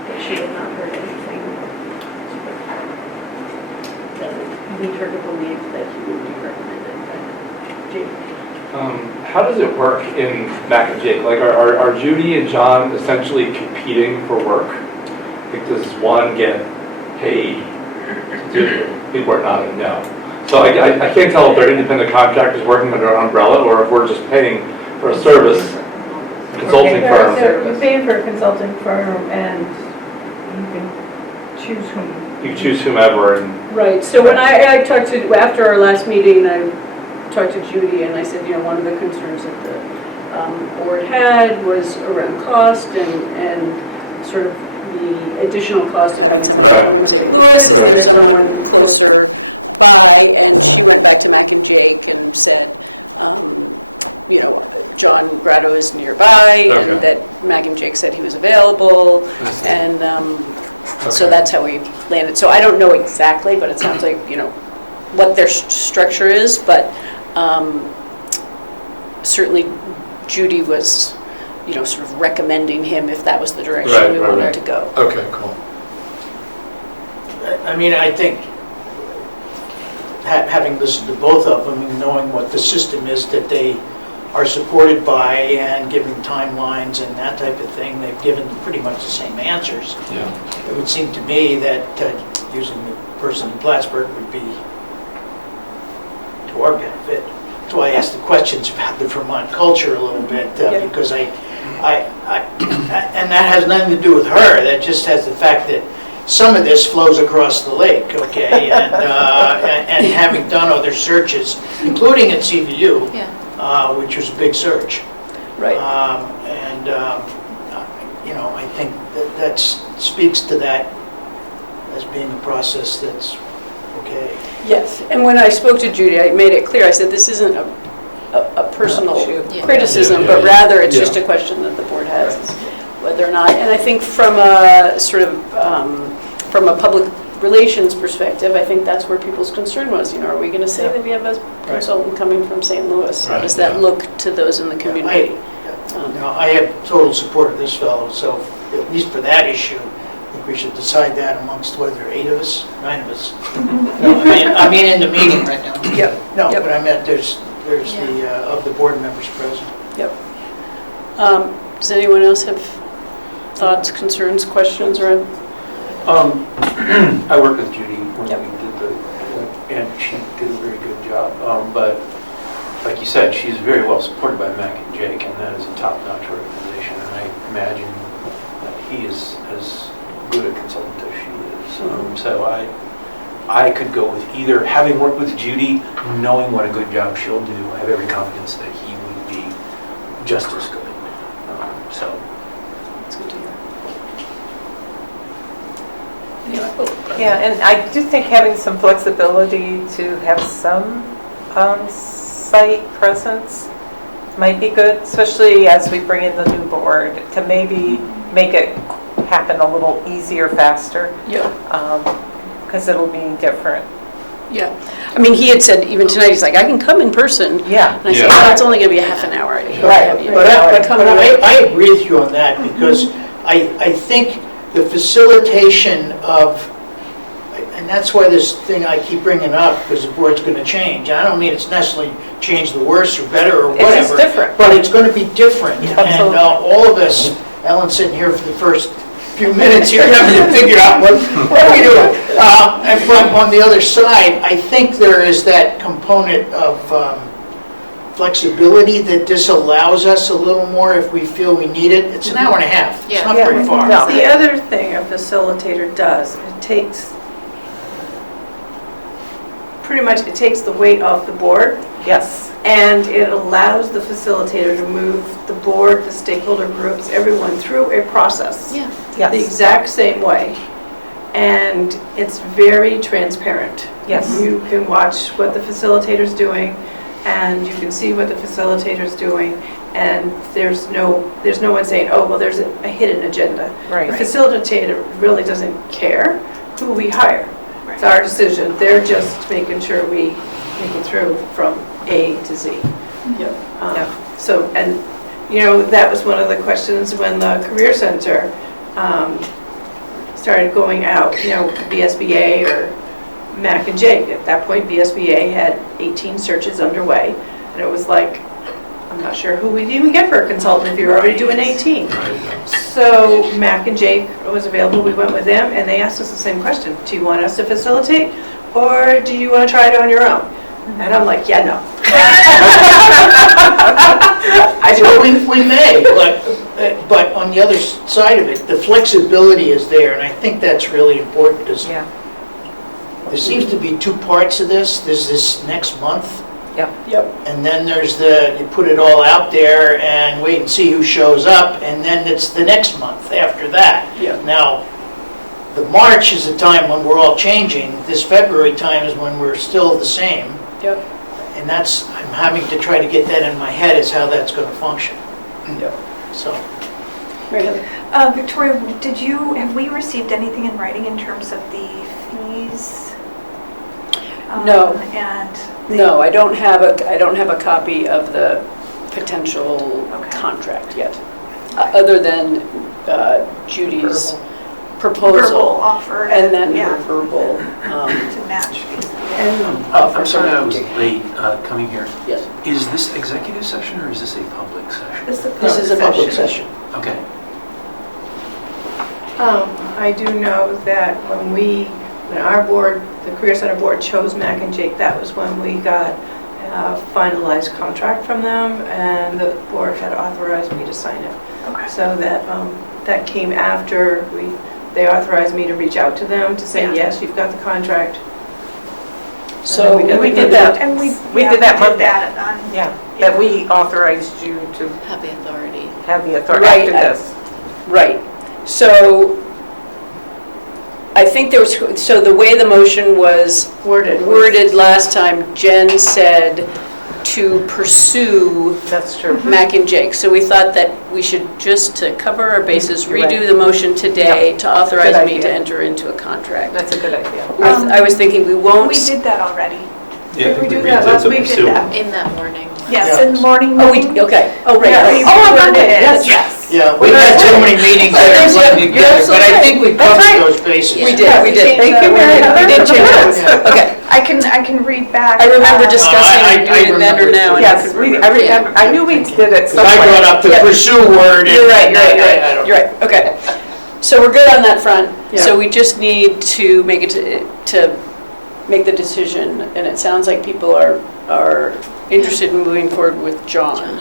that she had not heard anything lead her to believe that he would be recommended. Jake? How does it work in Mac and Jake? Like, are Judy and John essentially competing for work? Like, does one get paid to do? People are nodding no. So I can't tell if they're independent contractors working under an umbrella or if we're just paying for a service, consulting firm. You're paying for a consulting firm and you can choose whom. You choose whomever and Right, so when I talked to, after our last meeting, I talked to Judy and I said, you know, one of the concerns that the board had was around cost and sort of the additional cost of having someone Right. come from St. Louis. Is there Right. someone closer by? And she went back to Mac and Jake and said, you know, John Grotto is nearby, Okay. and that Mac and Jake said he was available, and so Okay. that's how we landed. So I don't know exactly, but it sounds like, you know, what their structure is, but certainly Judy was, you know, sort of recommending him if that was the direction Right, we right, wanted right. to go. Okay, cool. I mean, I think, having listened to both of them and knowing what the system is that they are supported by and giving timelines and that type of thing, they've given pretty much the same answers. Yeah. It would seem to me that using the person in Plattsburgh would be to our benefit. That's why I asked the questions about the Vermont culture a little bit, because and that has nothing to do with her. That just has the fact that some of this flows across the lake, okay? And having done other searches, including at CVU, which was a big search. Right. You know, I think that speaks to that as being a process that's okay. Yes, and when I spoke to Judy, I made it clear, I said, this isn't a personal criticism, but rather it's just a question that the board has, is whether or not, and I think from a sort of, from a public relations perspective, I think that's where people's concern was, you know, are we going to say that we have a consultant coming from St. Louis? How does that look to those in the community? I have total support of this fellow, so at least for that issue, I think we should decide that amongst, what are there, 8 of us, 9 of us? No, I mean in the meeting right now. Yep. No, but I meant there's the, of the board members present. Yep. Does anyone else have thoughts, concerns, questions around? I worked with Judy when we did and she did a very good job. But like you said, she's very well supported by Mac and Jake, and that is a top-notch organization. And I imagine that he is as good a consultant as she is. So I could go with either. Having worked with Judy, knowing what a good job she'll do, I have every confidence that he would be just as good. So. That's good to hear. Yeah, and I do think having some flexibility to have some on-site presence might be good, especially as we bring in the new board, to maybe make it happen a little easier, faster. Yeah. Because it'll be different. Yeah. I mean, he had said, even tonight, he's like, I can come in person. Yeah. And I said, well, it's only going to be a half an hour. I hate to have you. But I agree with you on that, because I think the facilitation of, and that's why this thing I keep bringing up, because the board's going to change. I don't mean it's necessarily change the worse or better or whatever. It's just different. But it's going to be different. Absolutely. And all of us, Ellen's sitting here for the first few minutes here having to figure out what are we doing. And from on the other side, I think there is that component of flexibility that this allows us a little more if we feel we need it. It's an hour and a half. It's not very far. No. The other thing a facilitator does, it takes the weight off the board, Yes. and it allows the facilitator to move the board, the stakeholder groups, everyone through a process. Yeah. The Yes. exact same way. And it's very transparent. Yes. You can watch what the facilitator's doing, and you can see what the facilitator's doing, and there's no one saying, oh, well, there's a hidden agenda. Right. The facilitator really doesn't care who we hire. It's our decision. They're just making sure we make it through from A to Z. Yep. So, and, you know, that was one of the questions when the Career Center started going out, you know, BSBA or Mac and Jake. At that point, BSBA had 18 searches underway, and it was like, I'm not sure who we'd even get for a consultant if you're already doing 18. So Mac and Jake was available, we went with them, and they asked us the same question. Do you want us to facilitate, or do you want to try it on your own? And I'm like, yeah, no. Well, we may, but on the other side of it, the flexibility is there, and I think that's really important, because Yeah. there seems to be two parts of this. There's this next month. Yep. And then there's you put it all out there and wait and see who shows up, and then it's the next month after that. Yeah. Now, the March is the time when we're all changing. This February time is when we're still the same. Yep. And I'm having to try to get that in my head is how that's going to function. Yep. So, Mary Heather? Victoria, have we received anything in writing in terms of the fees? No. And No, I don't have a copy of the potential contract yet, other than Judy's verbal proposal, offer. and then yeah, her verbal. to match fees. I'm sorry I was late coming here. Yes. Is this executive session or is this a public session? this is a public session. Okay. I do know that when our board, the Career Center board chose Mac and Jake, that was when we got a finalized contract from them, and the board had authorized me to sign it. Okay. So that came after they authorized me to reach out to them to say, Yeah. yes, you've got the contract. So And then we did that. And we did that we Monday. that on. Yeah, that we authorized you to Have the authority. have the authority Right, after this. Right. So I think so the way the motion was worded last time, Jen said to pursue That's true. Mac and Jake. So we thought that we should, just to cover our bases, You're right. redo the motion today to authorize Good me to idea. enter into a contract. That's a good idea. I was thinking we won't. We did that already. Yeah, I think we do we that did last to week, pursue. did that. In that morning. Yes, Yeah. in the morning Oh, meeting. okay. Oh, right. Yeah, right. we Oh, worded okay, it, yes. yes. Yeah, we've had so many meetings that are blended You're together, but I absolutely think we right. That's covered right. those bases. We did. Thank you, Mary Heather. We did change Yeah. it. Okay. I can read back. I remember discussing I doing it then or remember now. and I Yes, couldn't I remember. remember, I knew we did it Because I somewhere. brought up the Yeah. pursue word. You're right, I don't- you're right, okay. So we're good on that front. Yeah. So we just need to make to make the decision, and it sounds like people are interested in moving forward with John.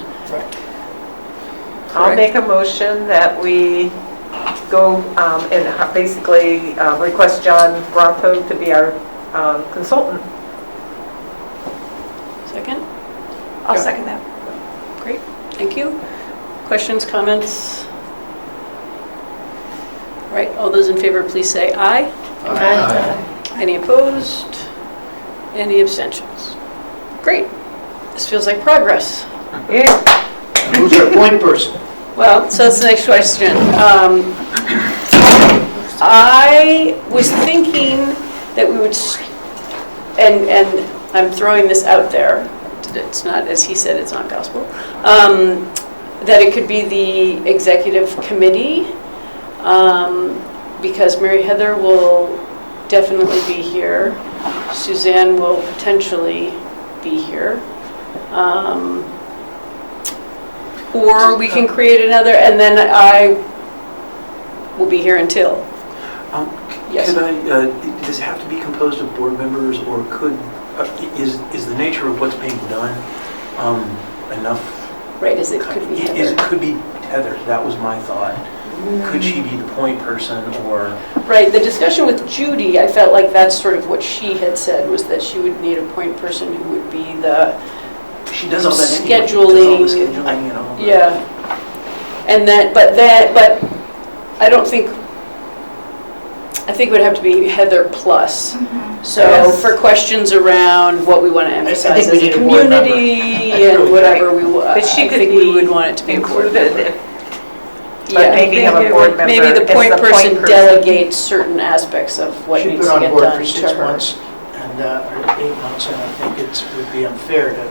I'll make a motion that we go and basically request John Bronto to be our consultant. Second? I'll second that. Great, thank you. Questions, comments? Right, all those in favor, please say aye. Any opposed? Any abstentions? Great, this feels like progress. Yeah. Who's our point person? Well, so that's the next question. I was thinking that we would, and I'm throwing this out there, it's not, as he said, it's not gospel, that it could be the executive committee, because Mary Heather will definitely be here. Suzanne will potentially be here. Or we can create another, and then I will be here until. Yes. Could does it have to be composed of board members, or is the nature of what's being done enough? Right, could be Heather. It could be Heather, that was my thought. Could she be the point person, or? Right, the discussion with Judy, I felt like that's sort of what she had said, was that she would need a point person who would be the She does all that anyway. scheduling. She does all the scheduling and all that. Yeah. And but I don't think, I think it would have to be Heather plus. So Yes. for questions around what we want to emphasize think we as a need a board member. community That's and really whatever we, But she I could think we be would want it to be a board included, member. but Yeah. maybe have a board member. Maybe the as point person delegates certain aspects of what She's needs been to on get board done for to 6 her. months, and, or 8 months, and I think it would be unfair to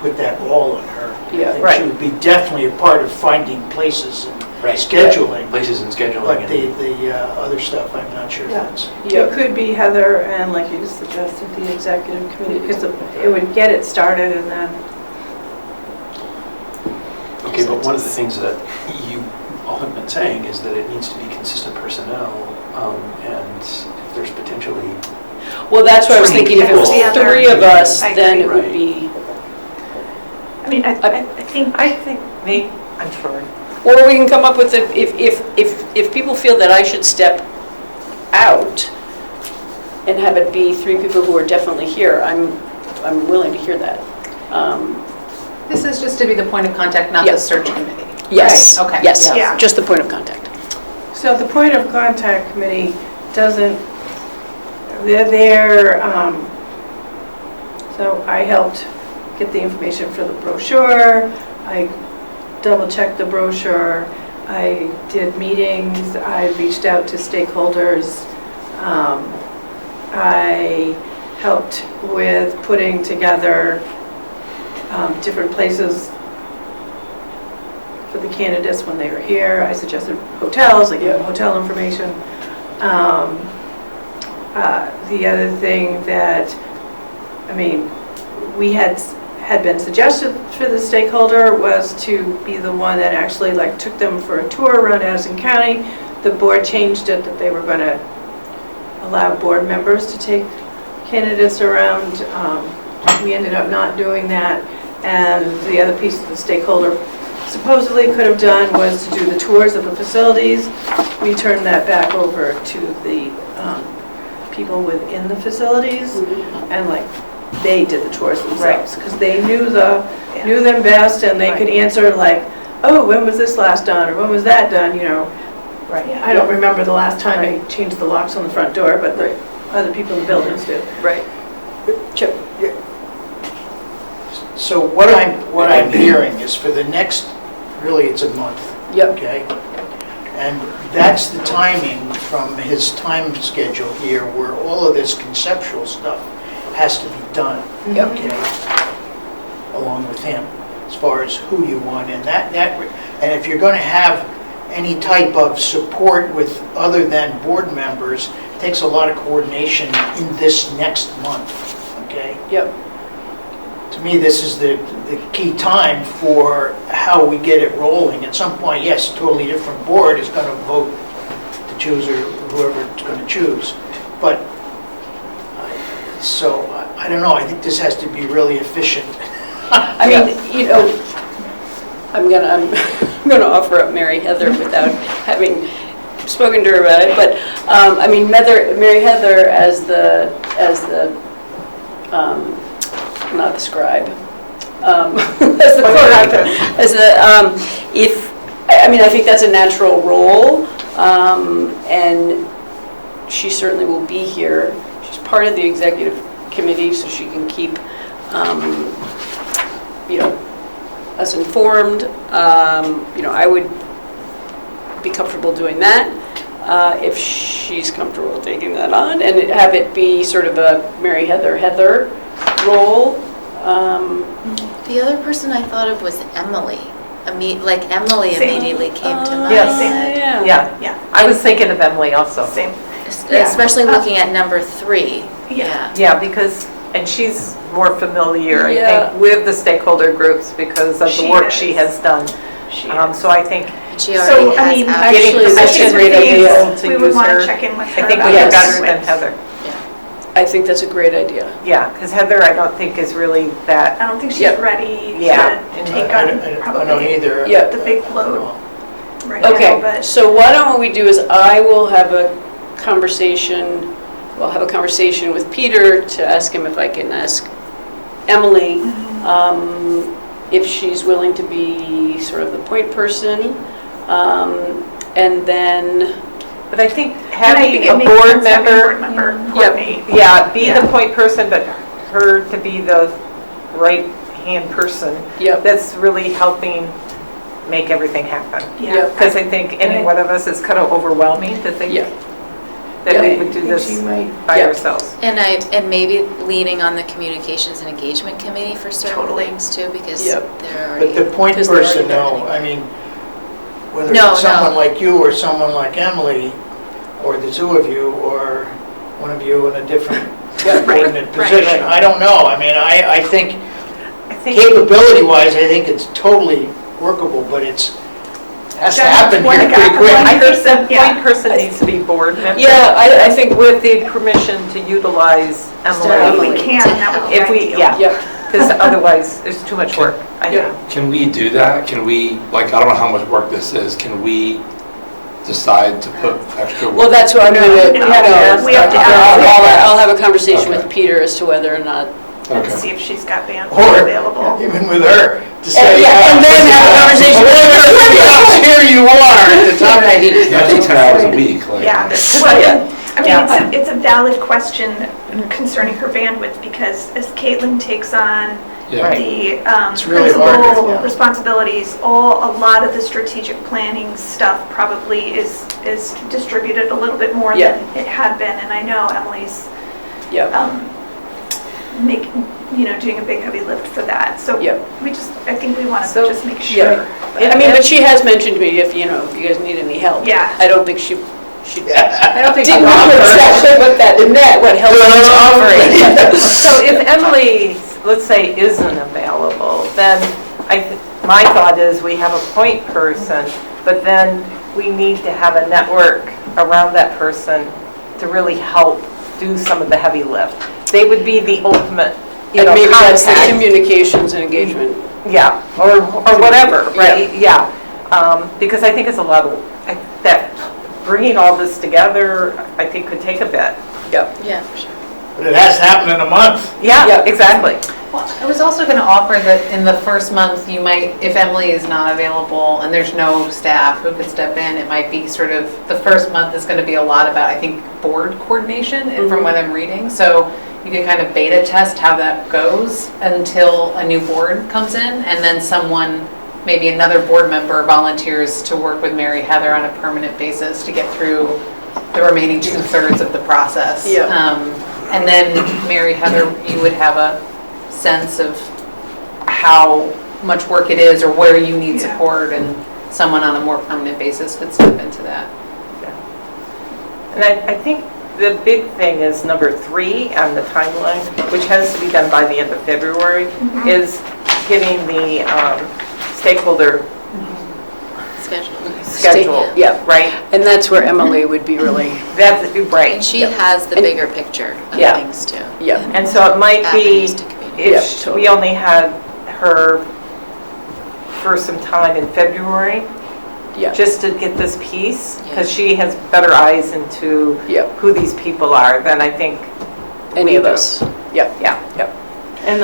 put that all on her. Yeah, I think right. she would be definitely a part of finding places and scheduling, Places and scheduling. but and- the other stuff, I'm not sure if Yeah. that's. It could be Heather and, like you just suggested, the executive committee, because it would get it started and then, Okay, but one of the things that you all have been saying is that it needs to be consistent personnel, and if there's potentially, Well, that's what I was thinking, if it was That's the other- three of us, I then it agree. would be, I mean, I think Me, I'm sorry. or we can come up with, if people feel that I should step out and have it be three people who are definitely here, I'm willing to hear that. This is just to be the point of contact, not the search committee. Yes, Right, okay. yes, Yeah. just the point of contact. so the point of contact committee doesn't, they're there, so I helped get the information for the brochure, I double-checked the brochure, I did meetings, I reached out to stakeholders, I helped with putting together different places for the candidates when they were here. I suggested hotels, I gave them hotel information. The other thing that, I mean, we had been suggested for the stakeholder was to be the one that actually like took them for a tour around Addison County. The board changed it that they were going to allow board members to take candidates around. We ended up not doing that. And the other piece that the stakeholder supposedly could have done was to do the tours of the facilities. We turned that back over to the people within the facilities, and like, they did the tours themselves, because they knew them best, and they could answer like, oh, when was this last done, or when was that done, you know? Right. I don't remember the last time I changed the locks on the front door, but the other people in the buildings do. Right. Chip? So what I'm hearing is for the next, really it's a month. Yep. Okay? And that's the timing from his time schedule here where all of this conceptual stuff has to be done. Yep. Okay? Along with him, as far as who you want. And and if you're going to have any type of support with other than board members, it takes a lot of coordination in this next month. Okay? Yep. To me, this is the key time for how we get it rolling. At some point, yes, a totally different board is going to vote to choose or whoever it's going to choose. But, so, I don't know, I think this has to be really efficient. I mean, you know, I'm gonna offer up Mary Heather without having spoken to her about it, but, I mean, Mary Heather as the, not the scribe, as the clerk, I mean, I think that's a natural role, and she certainly will be here. She's part of the executive committee, so she can keep, you know, us informed. You know, I would be comfortable doing that if she's comfortable taking that on, and have it be sort of a Mary Heather role. The other person I thought of was Emily. Emily Same. immediately came to mind. Yes. Yeah. I was thinking of Emily also. Same. Especially looking at number 3. Yeah. Yeah, because, and she's more familiar, I Yeah. think, with the stakeholder groups because of the She work is. she has done. She So I think She already So, I has mean, access. Actually, getting that's a positions great for idea. people to We would use want her, to check in with her I think about we Yes. do that. better than Heather. I think that's a great idea. Yeah, because Heather, I don't think is really that, I don't think she's Yep. ready Yeah. to take I on don't probably either. Yeah. the big load right now, Okay, but so why don't what we do is I will have a conversation, we'll have a conversation with Peter to ask him if I can ask Emily if she's willing to be sort of the point person. And then, but I think and I having think a it makes sense board having a member, board member Yep. coordinate. yeah, be Yeah. the point person, but her to be the right-hand person yep, that's really helping make everything happen. Yeah. Because I think any one of us is kind of overwhelming to think yeah, that we Yeah. would do I think this she might, by Yeah. ourselves. And maybe leaning on the communications and engagement committee for certain Totally. things too, because Yep. they're already. But the point Because they're already personnel, there I mean, whether No, it's someone no. like you or someone like Emily, or the two of you, or one of you in a different coordinate position. I don't know. I mean, I think capability-wise, I think it's totally workable, but has to happen here pretty quick. I think the point person needs to be board member. Yeah, I think With the permission to utilize If Emily. we can, that would be If we, ideal. yeah, Yep. because otherwise, there's too much work, I Yeah. think. Can we do that? Can we, like, I don't know how much work this is, can we decide to put extra work? Well, that's what I'm gonna, We have to ask. I'll have a conversation with Okay. Peter as to whether or not. And Okay. see if she's got bandwidth Or available. even with her, to say. And then have a conversation with her. Here you are at the time. That's 10 hours a week, like. Yeah, well, I mean, it's a valid question concerning her bandwidth, because as Caitlin takes on Yeah. the It's really hard, principal yeah. responsibilities, a lot of the strategic planning stuff probably is distributed a little bit more Yeah. than it had been, and I know Emily's Yep. doing a big heavy lift for that, so Yep. I think we want to So- just make Yeah. sure. I mean, but she has mentioned to me if you guys need any help. Yeah. I don't think she I don't think. didn't know exactly what help she's offering. So if Emily, let's say, isn't available, then my thought is we have a point person, but then we need to have a network around that person to really help do some of the heavy lift. They would be the ultimate, And maybe that's the contact. communications and engagement. Yeah, or whatever, right? Yeah. Because I think it's a lot of, that bringing all this together, I think could take a bit. Yep. Yeah. But it has to happen in a month. Yeah, Yeah. exactly. Well, I was also going to offer that in the first month, you might, if Emily is not available and there's no staff who could step in, it might be sort of, the first month is going to be a lot about, I think, board coordination, and from what I'm reading. So you can kind of beta test how that goes until a new board comes in, and then someone, maybe another board member, volunteers to work with Mary Heather on a permanent basis to get through the remaining 2/3 of the process. Yeah. And then Mary Heather, you would have a sense of how much work it is or where you need Yeah. support, and someone on a more permanent basis could step into that. And I think the big thing is number 3 on the timeline, which has to be done by the end of February, is getting the stakeholder schedule, Yeah. right? And that's where Emily would be really, That's right. And she has the bigger picture of Yeah. things too. yeah. And so it might be, Avenues to communicate. if we only had her for some time in February, Yeah. just to get this piece, because she has better eyes into Yep. who these people are than I think Any we of do. us. Yep. Yeah. And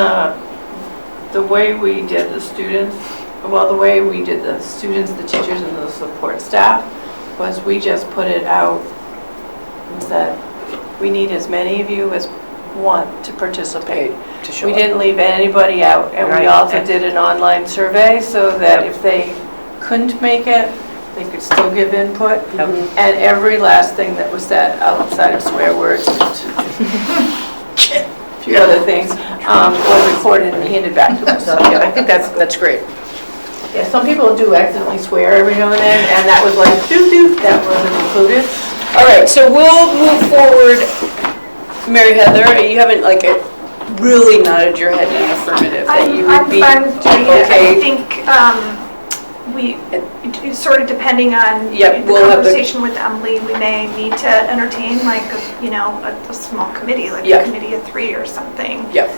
the way we did the students, the way we did the students, the teachers, and the support staff was we just put it out and said, we need as many of you as want to participate. To show We up. didn't leave anybody out, and Right. we also did an online survey so that if they couldn't make it, they could still give input. Yep. And every last thing that was said outside of swear words, a few other things, was recorded and handed back to us. So, yeah, I think That's great. Yeah, some people do accidentally swear every now and then, and that was like, doop, that wasn't included. All right, so we'll move forward. Mary Heather, you haven't really nodded your head in the affirmative that you would I'm be fine with doing it. okay. I think it's sort of depending on Yep, the we'll have the- conversation with Emily, we may need to entertain a small committee, like Yeah. a committee of 3 or something. Yep.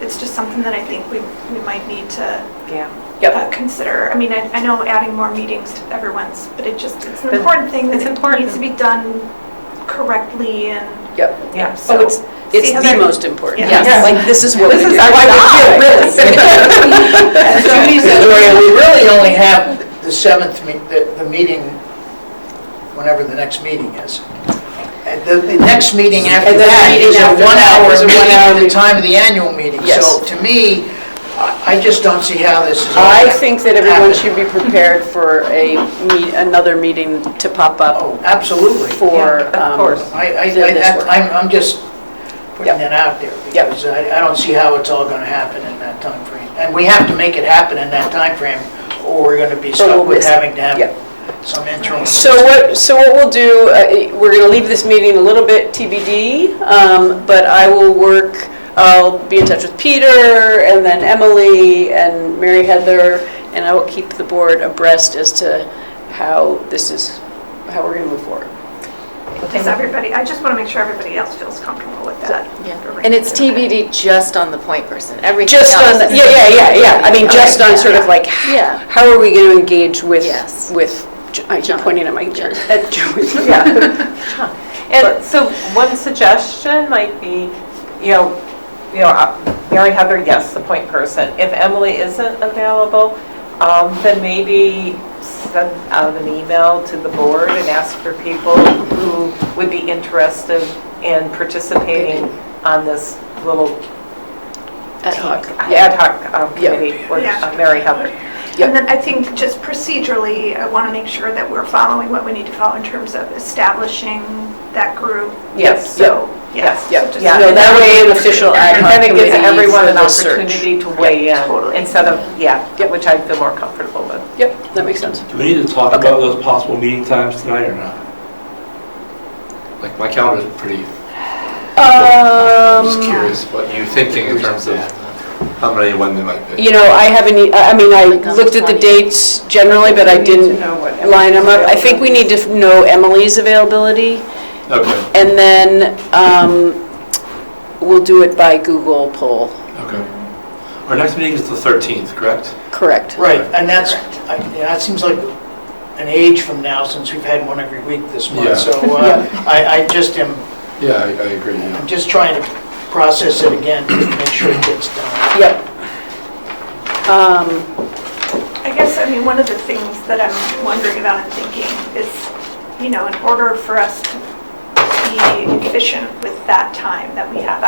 It's just something that I think we might need to Yeah. consider. I mean, I know adding more meetings to everyone's, but it's an But important thing that it's it important. needs to be done correctly and, Yep. Yeah. so. Oh, it's see how the that- most important. Yeah. Yes. Like, this is what we This do. is our job, really. As Judy said, Gloria, we really only have the 7th, the meeting, whenever the next meeting is. And the next meeting after And then the that meeting is a after that one-hour is a meeting one-hour at the time of the annual meeting. Yes. So to me, I just don't see how this is. I think that everyone should be prepared for another meeting to pop up Oh, absolutely. for. Yeah, of course. this work. I'm just putting Yep. it out there, Yep. because I don't see how it's all gonna happen in that time frame. And we have to make it happen in that time frame, or we're going to be we'll stuck with miss it. having to have Yep. some interim. So what we'll do, we're going to leave this meeting a little bit TBD, but I'll be in touch with Peter and then Emily and Mary Heather, and I will keep the board abreast as to how we're going to move forward. Is everybody, I just want to make sure everybody else feels comfortable with that. And it's TBD just on the point person, everything Just else on, is- yeah. I mean, just on sort of like, Yeah. how are we going to engage with, Yes. I keep John. pointing at my, at Joey. Yeah. And so one suggestion might be, Mary Heather, yes, the point person. If Emily isn't available, then maybe send out an email to the board and ask for people who would be interested in participating on this little Ad hoc. ad hoc committee with Yeah. Mary Heather. And then I think just procedurally, I want to make sure that we're following what we need to follow in terms of establishing that group. Yes. So, Yes. so just- Yeah. No, that way an official ad hoc And it gives committee everyone for an the search. opportunity to weigh in Totally. instead of, which I'd feel more comfortable with. Yep, that makes sense. Do we need to talk about those possible meeting times tonight or not? Like, my calendar's pretty, just curious what you're thinking in terms of how many and when they might be. I haven't, I looked at the dates generally, but I didn't line them up. I think we need to know Emily's availability, Okay, and then we'll do it by Google poll. okay. Our next meeting is the 13th, correct? Correct. Right, and that seems like an age from now since we've had one every week this Yeah. month. So I just am, Yeah, I agree, yeah. I'm just trying to process it again to make sure it gets done. Yep. I guess, one of the things that I'm wondering about and thinking is, in order for us to be efficient with that time that we have,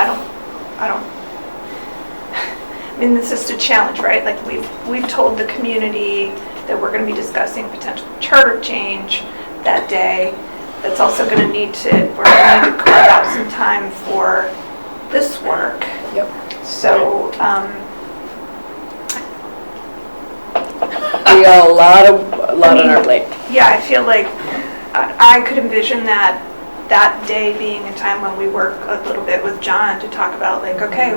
this is a challenge, right? Like we've told the community that we're going to be discussing potential charter change that day. That's also going to we're going to need to carve out some time for this work. Yep. So, We got a lot on our plate. yeah, I feel like I could envision that day being a time when we work a little bit with John to talk about like, okay,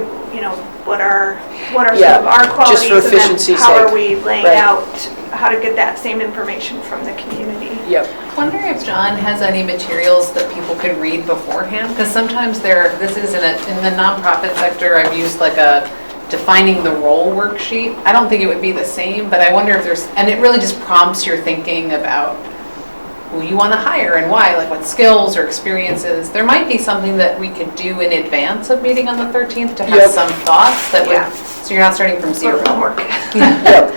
what are some Yeah, of our qualities, just for and then efficiency's how are sake. we laying Right. out how to get that same information from the community? Yep. I wonder if John has any materials that people could read beforehand, because sometimes this is in the nonprofit sector, I've used like a defining the role worksheet. I don't think it would be the same, but I wonder if and it really just prompts your thinking about who you want to hire and why, like what skills or experiences. There might be something that we could do in advance of meeting on the 13th to have Yep. some thoughts that Yeah. would, so you're not starting from zero. Homework. Yep.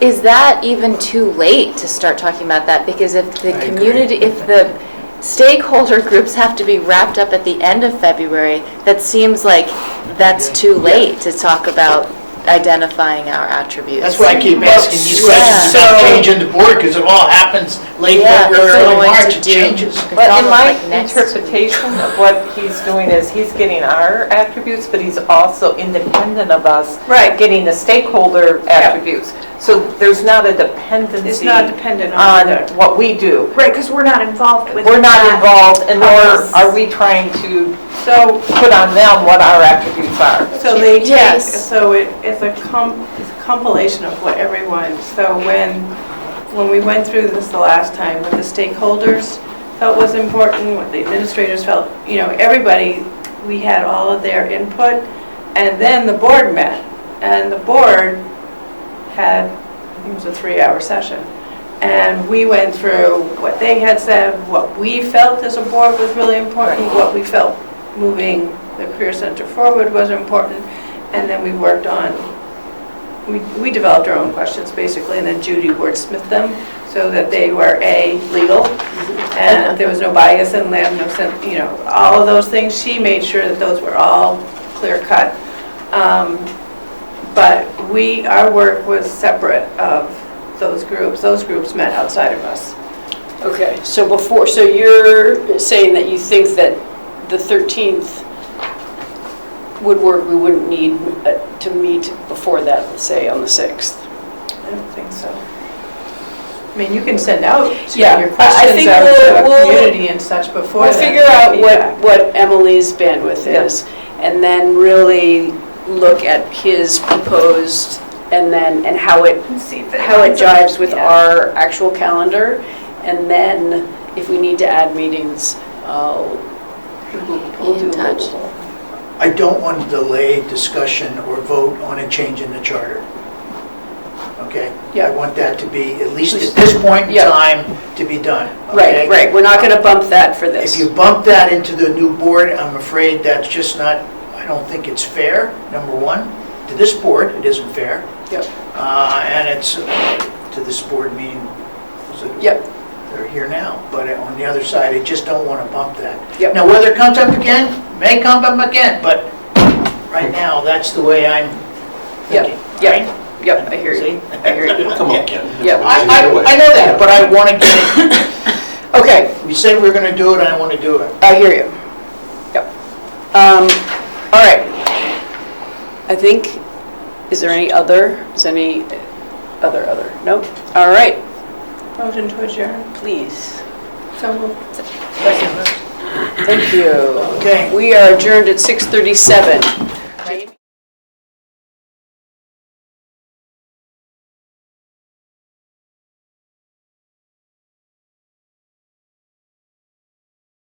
Is that even too late to start talking about that? Because if the I agree. community, if the stakeholder groups have to be wrapped up at the end of February, that seems like that's too late to talk about identifying our attributes. That's why I keep asking these Yeah. questions about So- changing the board, because it all happens late Yeah, February, it's early going March, to it do- changes. It's But in almost my like next- interpretation of what he's doing is he's getting our attributes, but he's also independent of us. Right. Getting the stakeholder attributes. So there's not a dependency. It's not dependent on on either. what we do. Right, because we're not involved with We're not that. involved, and nor process. are we trying to So, put on them what our attributes are. so they take, Yes. so it's a compilation of what everyone, so when we went through this the last time, what the stakeholders felt was important, what the administrators felt, everybody, we had all of their input, and then the board met, and the board had, I think it was a 3-hour session, and we went through what they had said, what we felt as a board was really important, what we felt moving the Career Center forward was important, and then we worked on, we developed our own questions basically, and then Judy wordsmithed them so that they were legal, and there was no bias in them, no sense, all of those things. She made sure that those were all clear cut. But our work was separate of those groups. Those groups met outside of us. Okay, so you're saying that you think that the 13th would work, we wouldn't need to meet before that, let's say on the 6th. I don't think so. I mean, you can send out Yeah, your I questions think out to the we'll- community and such before We'll then, figure out feedback. what Emily's bandwidth Yeah. is, and then really look at his proposed, and how it And see if it how it lines up. jives with Yeah. our actual calendar, and then if we need to add meetings, we'll do a little. I don't want to delay discussion or vote on a change in the charter. Okay? Yeah. I want that to be, at least at this point in Yeah. time, to be done. Right, okay? right, we're not gonna bump that for this. If you bump that into the new board, I'm afraid that's just not, I don't think it's fair, number one. To this board, it isn't fair. Yep. And it's to this board meeting, so Yep, they're here now. But on the other side, I just don't want to bump that. Yep. Now, whether it comes up again, may come up again, but right now, that's the way I'm thinking. Yep. right? yep, I hear you, See? I hear you. It'll come up again. Yep. I know that, but I want to get it. Okay, We said we're going to do it, I want to do it. I hear you. Yep. All right. I think, is there any other, other? Nope. All right, Motion to adjourn. please. So moved. Thank you. Okay. We are adjourned at 6:37.